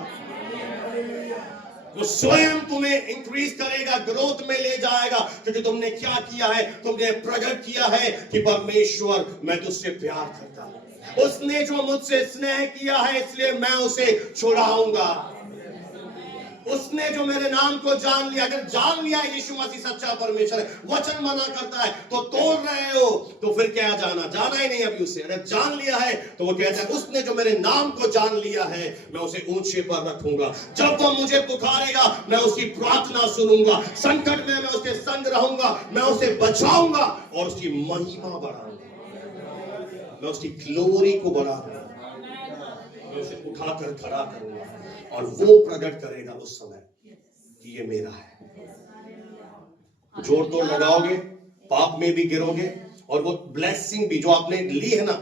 वो स्वयं तुम्हें इंक्रीज करेगा, ग्रोथ में ले जाएगा, क्योंकि तुमने क्या किया है? तुमने प्रकट किया है कि परमेश्वर मैं तुझसे प्यार करता हूं। उसने जो मुझसे स्नेह किया है, इसलिए मैं उसे छुड़ाऊंगा। उसने जो मेरे नाम को जान लिया, अगर जान लिया यीशु मसीह सच्चा परमेश्वर है, वचन मना करता है तो तोड़ रहे हो, तो फिर क्या जाना ही नहीं अभी उसे। अगर जान लिया है तो वो कहता है उसने जो मेरे नाम को जान लिया है, मैं उसे ऊंचे पर रखूंगा। जब वो मुझे पुकारेगा, मैं उसकी प्रार्थना सुनूंगा। संकट में मैं उसके संग रहूंगा, मैं उसे बचाऊंगा और उसकी महिमा बढ़ाऊंगा, मैं उसकी ग्लोरी को बढ़ाऊंगा, मैं उसे उठाकर खड़ा करूंगा, और वो प्रकट करेगा उस समय कि ये मेरा है। जोर तोड़ लगाओगे, पाप में भी गिरोगे, और वो ब्लेसिंग भी जो आपने ली है ना,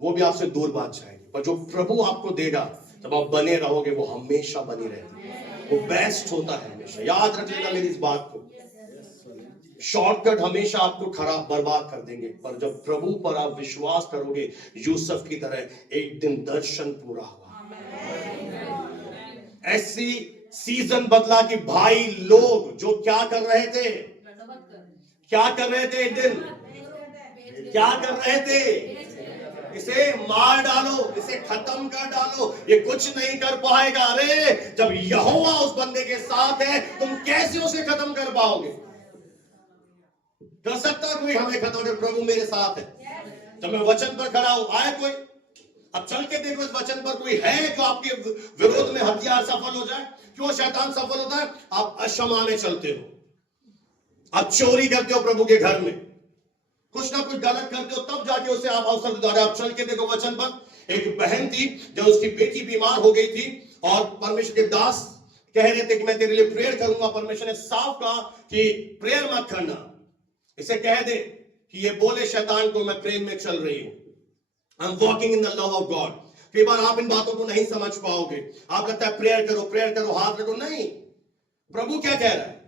वो भी आपसे दूर भाग जाएगी। पर जो प्रभु आपको देगा, जब आप बने रहोगे, वो हमेशा बनी रहती है। वो बेस्ट होता है हमेशा। याद रख लेना मेरी इस बात को। शॉर्टकट हमेशा आपको खराब बर्बाद कर देंगे, पर जब प्रभु पर आप विश्वास करोगे यूसुफ की तरह, एक दिन दर्शन पूरा हुआ। ऐसी सीजन बदला कि भाई लोग जो क्या कर रहे थे, क्या कर रहे थे, एक दिन क्या कर रहे थे, इसे मार डालो, इसे खत्म कर डालो, ये कुछ नहीं कर पाएगा। अरे जब यहोवा उस बंदे के साथ है, तुम कैसे उसे खत्म कर पाओगे? कर सकता है कोई हमें खत्म कर? प्रभु मेरे साथ है। जब मैं वचन पर खड़ा हूं, आए कोई, अब चल के देखो इस वचन पर कोई है जो आपके विरोध में हथियार सफल हो जाए? क्यों शैतान सफल होता है? आप अक्षमा में चलते हो, आप चोरी करते हो प्रभु के घर में, कुछ ना कुछ गलत करते हो, तब जाके उसे आप अवसर दिला रहे। आप चल के देखो वचन पर, एक बहन थी जब उसकी बेटी बीमार हो गई थी और परमेश्वर के दास कह रहे थे कि मैं तेरे लिए प्रेयर करूंगा। परमेश्वर ने साफ कहा कि प्रेयर मत करना, इसे कह दे कि ये बोले शैतान को मैं प्रेम में चल रही हूं, I am walking in the love of God. कई बार आप इन बातों को नहीं समझ पाओगे, आप लगता है प्रेयर करो, हाथ रखो। नहीं, प्रभु क्या कह रहा है?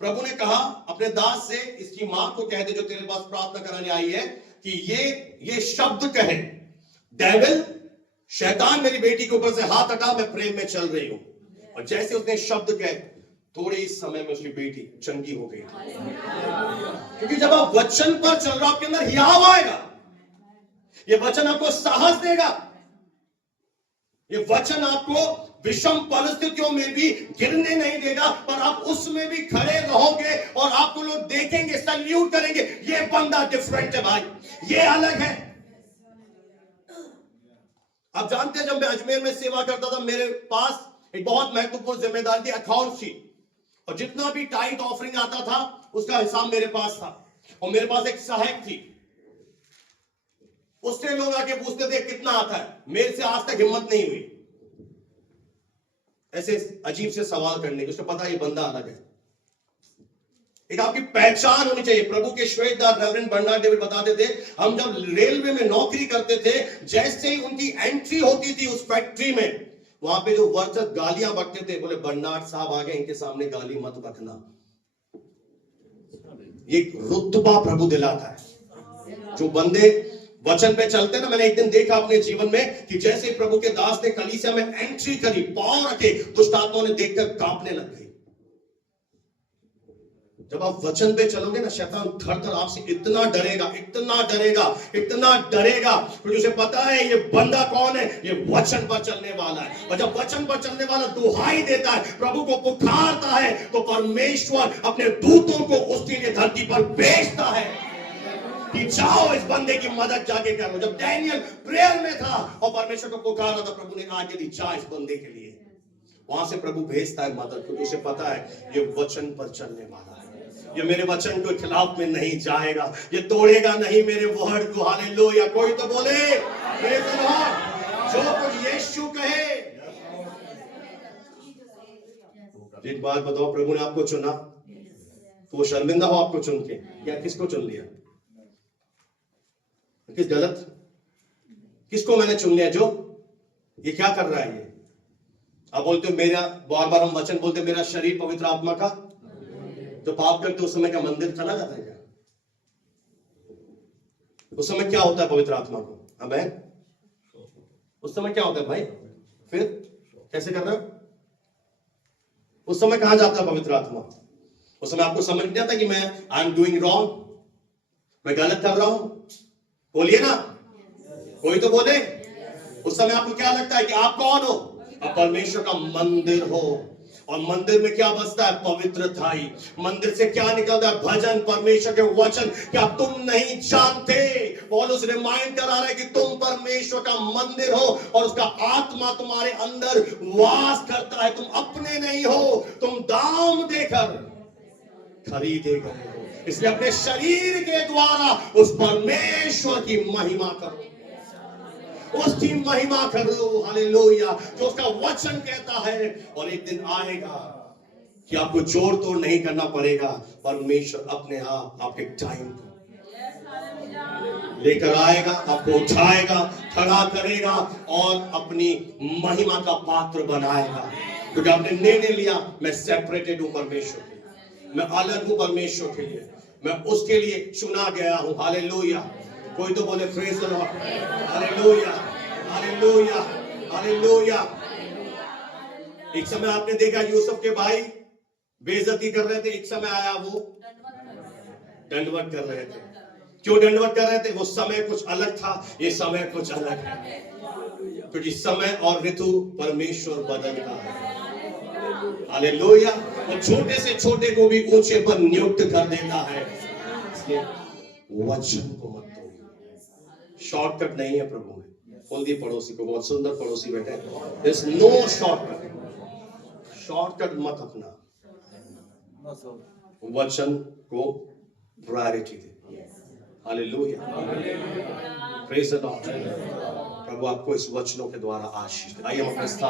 प्रभु ने कहा अपने दास से, इसकी मां को कह दे जो तेरे पास प्रार्थना कराने आई है, कि ये शब्द कहे, डेविल, शैतान, मेरी बेटी के ऊपर से हाथ हटा, मैं प्रेम में चल रही हूं। और जैसे उसने शब्द कहे, थोड़े ही समय में उसकी बेटी चंगी हो गई। क्योंकि जब आप वचन पर चल रहे हो, आपके अंदर हियाव आएगा, ये वचन आपको साहस देगा, ये वचन आपको विषम परिस्थितियों में भी गिरने नहीं देगा, पर आप उसमें भी खड़े रहोगे और आपको लोग देखेंगे, सल्यूट करेंगे, ये बंदा डिफरेंट है भाई, ये अलग है। आप जानते हैं, जब मैं अजमेर में सेवा करता था, मेरे पास एक बहुत महत्वपूर्ण जिम्मेदारी थी, अकाउंट शीट, और जितना भी टाइट ऑफरिंग आता था उसका हिसाब मेरे पास था। और मेरे पास एक सहायक थी, उससे लोग आके पूछते थे कितना आता है, मेरे से आज तक हिम्मत नहीं हुई ऐसे अजीब से सवाल करने की। उसको पता ये बंदा अलग है। एक आपकी पहचान होनी चाहिए। प्रभु के श्वेतदार रेवरेंड बर्नार्ड डेविड बताते थे, हम जब रेलवे में नौकरी करते थे, जैसे ही उनकी एंट्री होती थी उस फैक्ट्री में, वहां पे जो वर्कर गालियां बकते थे, बोले बर्नार्ड साहब आ गए, इनके सामने गाली मत बकना। ये रुतबा प्रभु दिलाता है। जो बंदे वचन पे चलते ना, मैंने एक दिन देखा अपने जीवन में कि जैसे प्रभु के दास ने कलीसिया में एंट्री करी, पांव रखे, दुष्ट आत्माओं ने देखकर कांपने लग गई। जब आप वचन पे चलोगे ना, शैतान थर आपसे इतना डरेगा, इतना डरेगा, इतना डरेगा, क्योंकि उसे पता है ये बंदा कौन है, ये वचन पर चलने वाला है। और जब वचन पर चलने वाला दुहाई देता है, प्रभु को पुकारता है, तो परमेश्वर अपने दूतों को उसके लिए धरती पर भेजता है कि जाओ इस बंदे की मदद जाके करो। जब डैनियल प्रेयर में था और परमेश्वर को पुकार रहा था, प्रभु ने आगे दी, जा इस बंदे के लिए। वहां से प्रभु भेजता है मदद, क्योंकि उसे पता है ये वचन पर चलने वाला है, ये मेरे वचन के खिलाफ में नहीं जाएगा, ये तोड़ेगा नहीं मेरे वर्ड को। हालेलुया। कोई तो बोले प्रेज़ द लॉर्ड। जो कुछ यीशु कहे। एक बात बताओ, प्रभु ने आपको चुना तो वो शर्मिंदा हो आपको चुन के, या किसको चुन लिया? किस गलत, किसको मैंने चुन लिया? जो ये क्या कर रहा है ये? आप बोलते हो मेरा, बार बार हम वचन बोलते, मेरा शरीर पवित्र आत्मा का, तो पाप करते उस समय का मंदिर चला जाता है क्या? उस समय क्या होता है पवित्र आत्मा को? आमेन। उस समय क्या होता है भाई? फिर कैसे कर रहे हो? उस समय कहां जाता है पवित्र आत्मा? उस समय आपको समझ नहीं आता कि मैं आई एम डूइंग रॉन्ग, मैं गलत कर रहा हूं? बोलिए ना, कोई तो बोले। उस समय आपको क्या लगता है कि आप कौन हो? आप परमेश्वर का मंदिर हो। और मंदिर में क्या बसता है? पवित्रताई। मंदिर से क्या निकलता है? भजन, परमेश्वर के वचन। क्या तुम नहीं जानते? पौलुस रिमाइंड करा रहा है कि तुम परमेश्वर का मंदिर हो और उसका आत्मा तुम्हारे अंदर वास करता है। तुम अपने नहीं हो, तुम दाम देकर खरीदे गए हो। इसलिए अपने शरीर के द्वारा उस परमेश्वर की महिमा करो, उसकी महिमा करो। हालेलुया। जो उसका वचन कहता है। और एक दिन आएगा कि आपको जोड़ तोड़ नहीं करना पड़ेगा, परमेश्वर अपने आप आपके टाइम को लेकर आएगा, आपको उठाएगा, खड़ा करेगा और अपनी महिमा का पात्र बनाएगा। क्योंकि आपने निर्णय लिया, मैं सेपरेटेड हूं परमेश्वर के लिए, मैं अलग हूं परमेश्वर के लिए। मैं उसके लिए चुना गया हूं। हालेलुया। कोई तो बोले praise the lord. Hallelujah, hallelujah, hallelujah. एक समय आपने देखा यूसुफ के भाई बेइज्जती कर रहे थे, एक समय आया वो दंडवत कर रहे थे। क्यों दंडवत कर रहे थे? वो समय कुछ अलग था, ये समय कुछ अलग है। क्योंकि समय और ऋतु परमेश्वर बदलता है। हालेलुया। वो छोटे से छोटे को भी ऊंचे पर नियुक्त कर देता है। इसलिए वचन को मत तोड़िए। शॉर्टकट नहीं है प्रभु में। बोल दिए पड़ोसी को, बहुत सुंदर पड़ोसी बैठे, there is no shortcut. Shortcut मत अपना, वचन को प्रायोरिटी दे। Hallelujah, praise the lord. प्रभु आपको इस वचनों के द्वारा आशीष दे। आइए हम अपने स्थान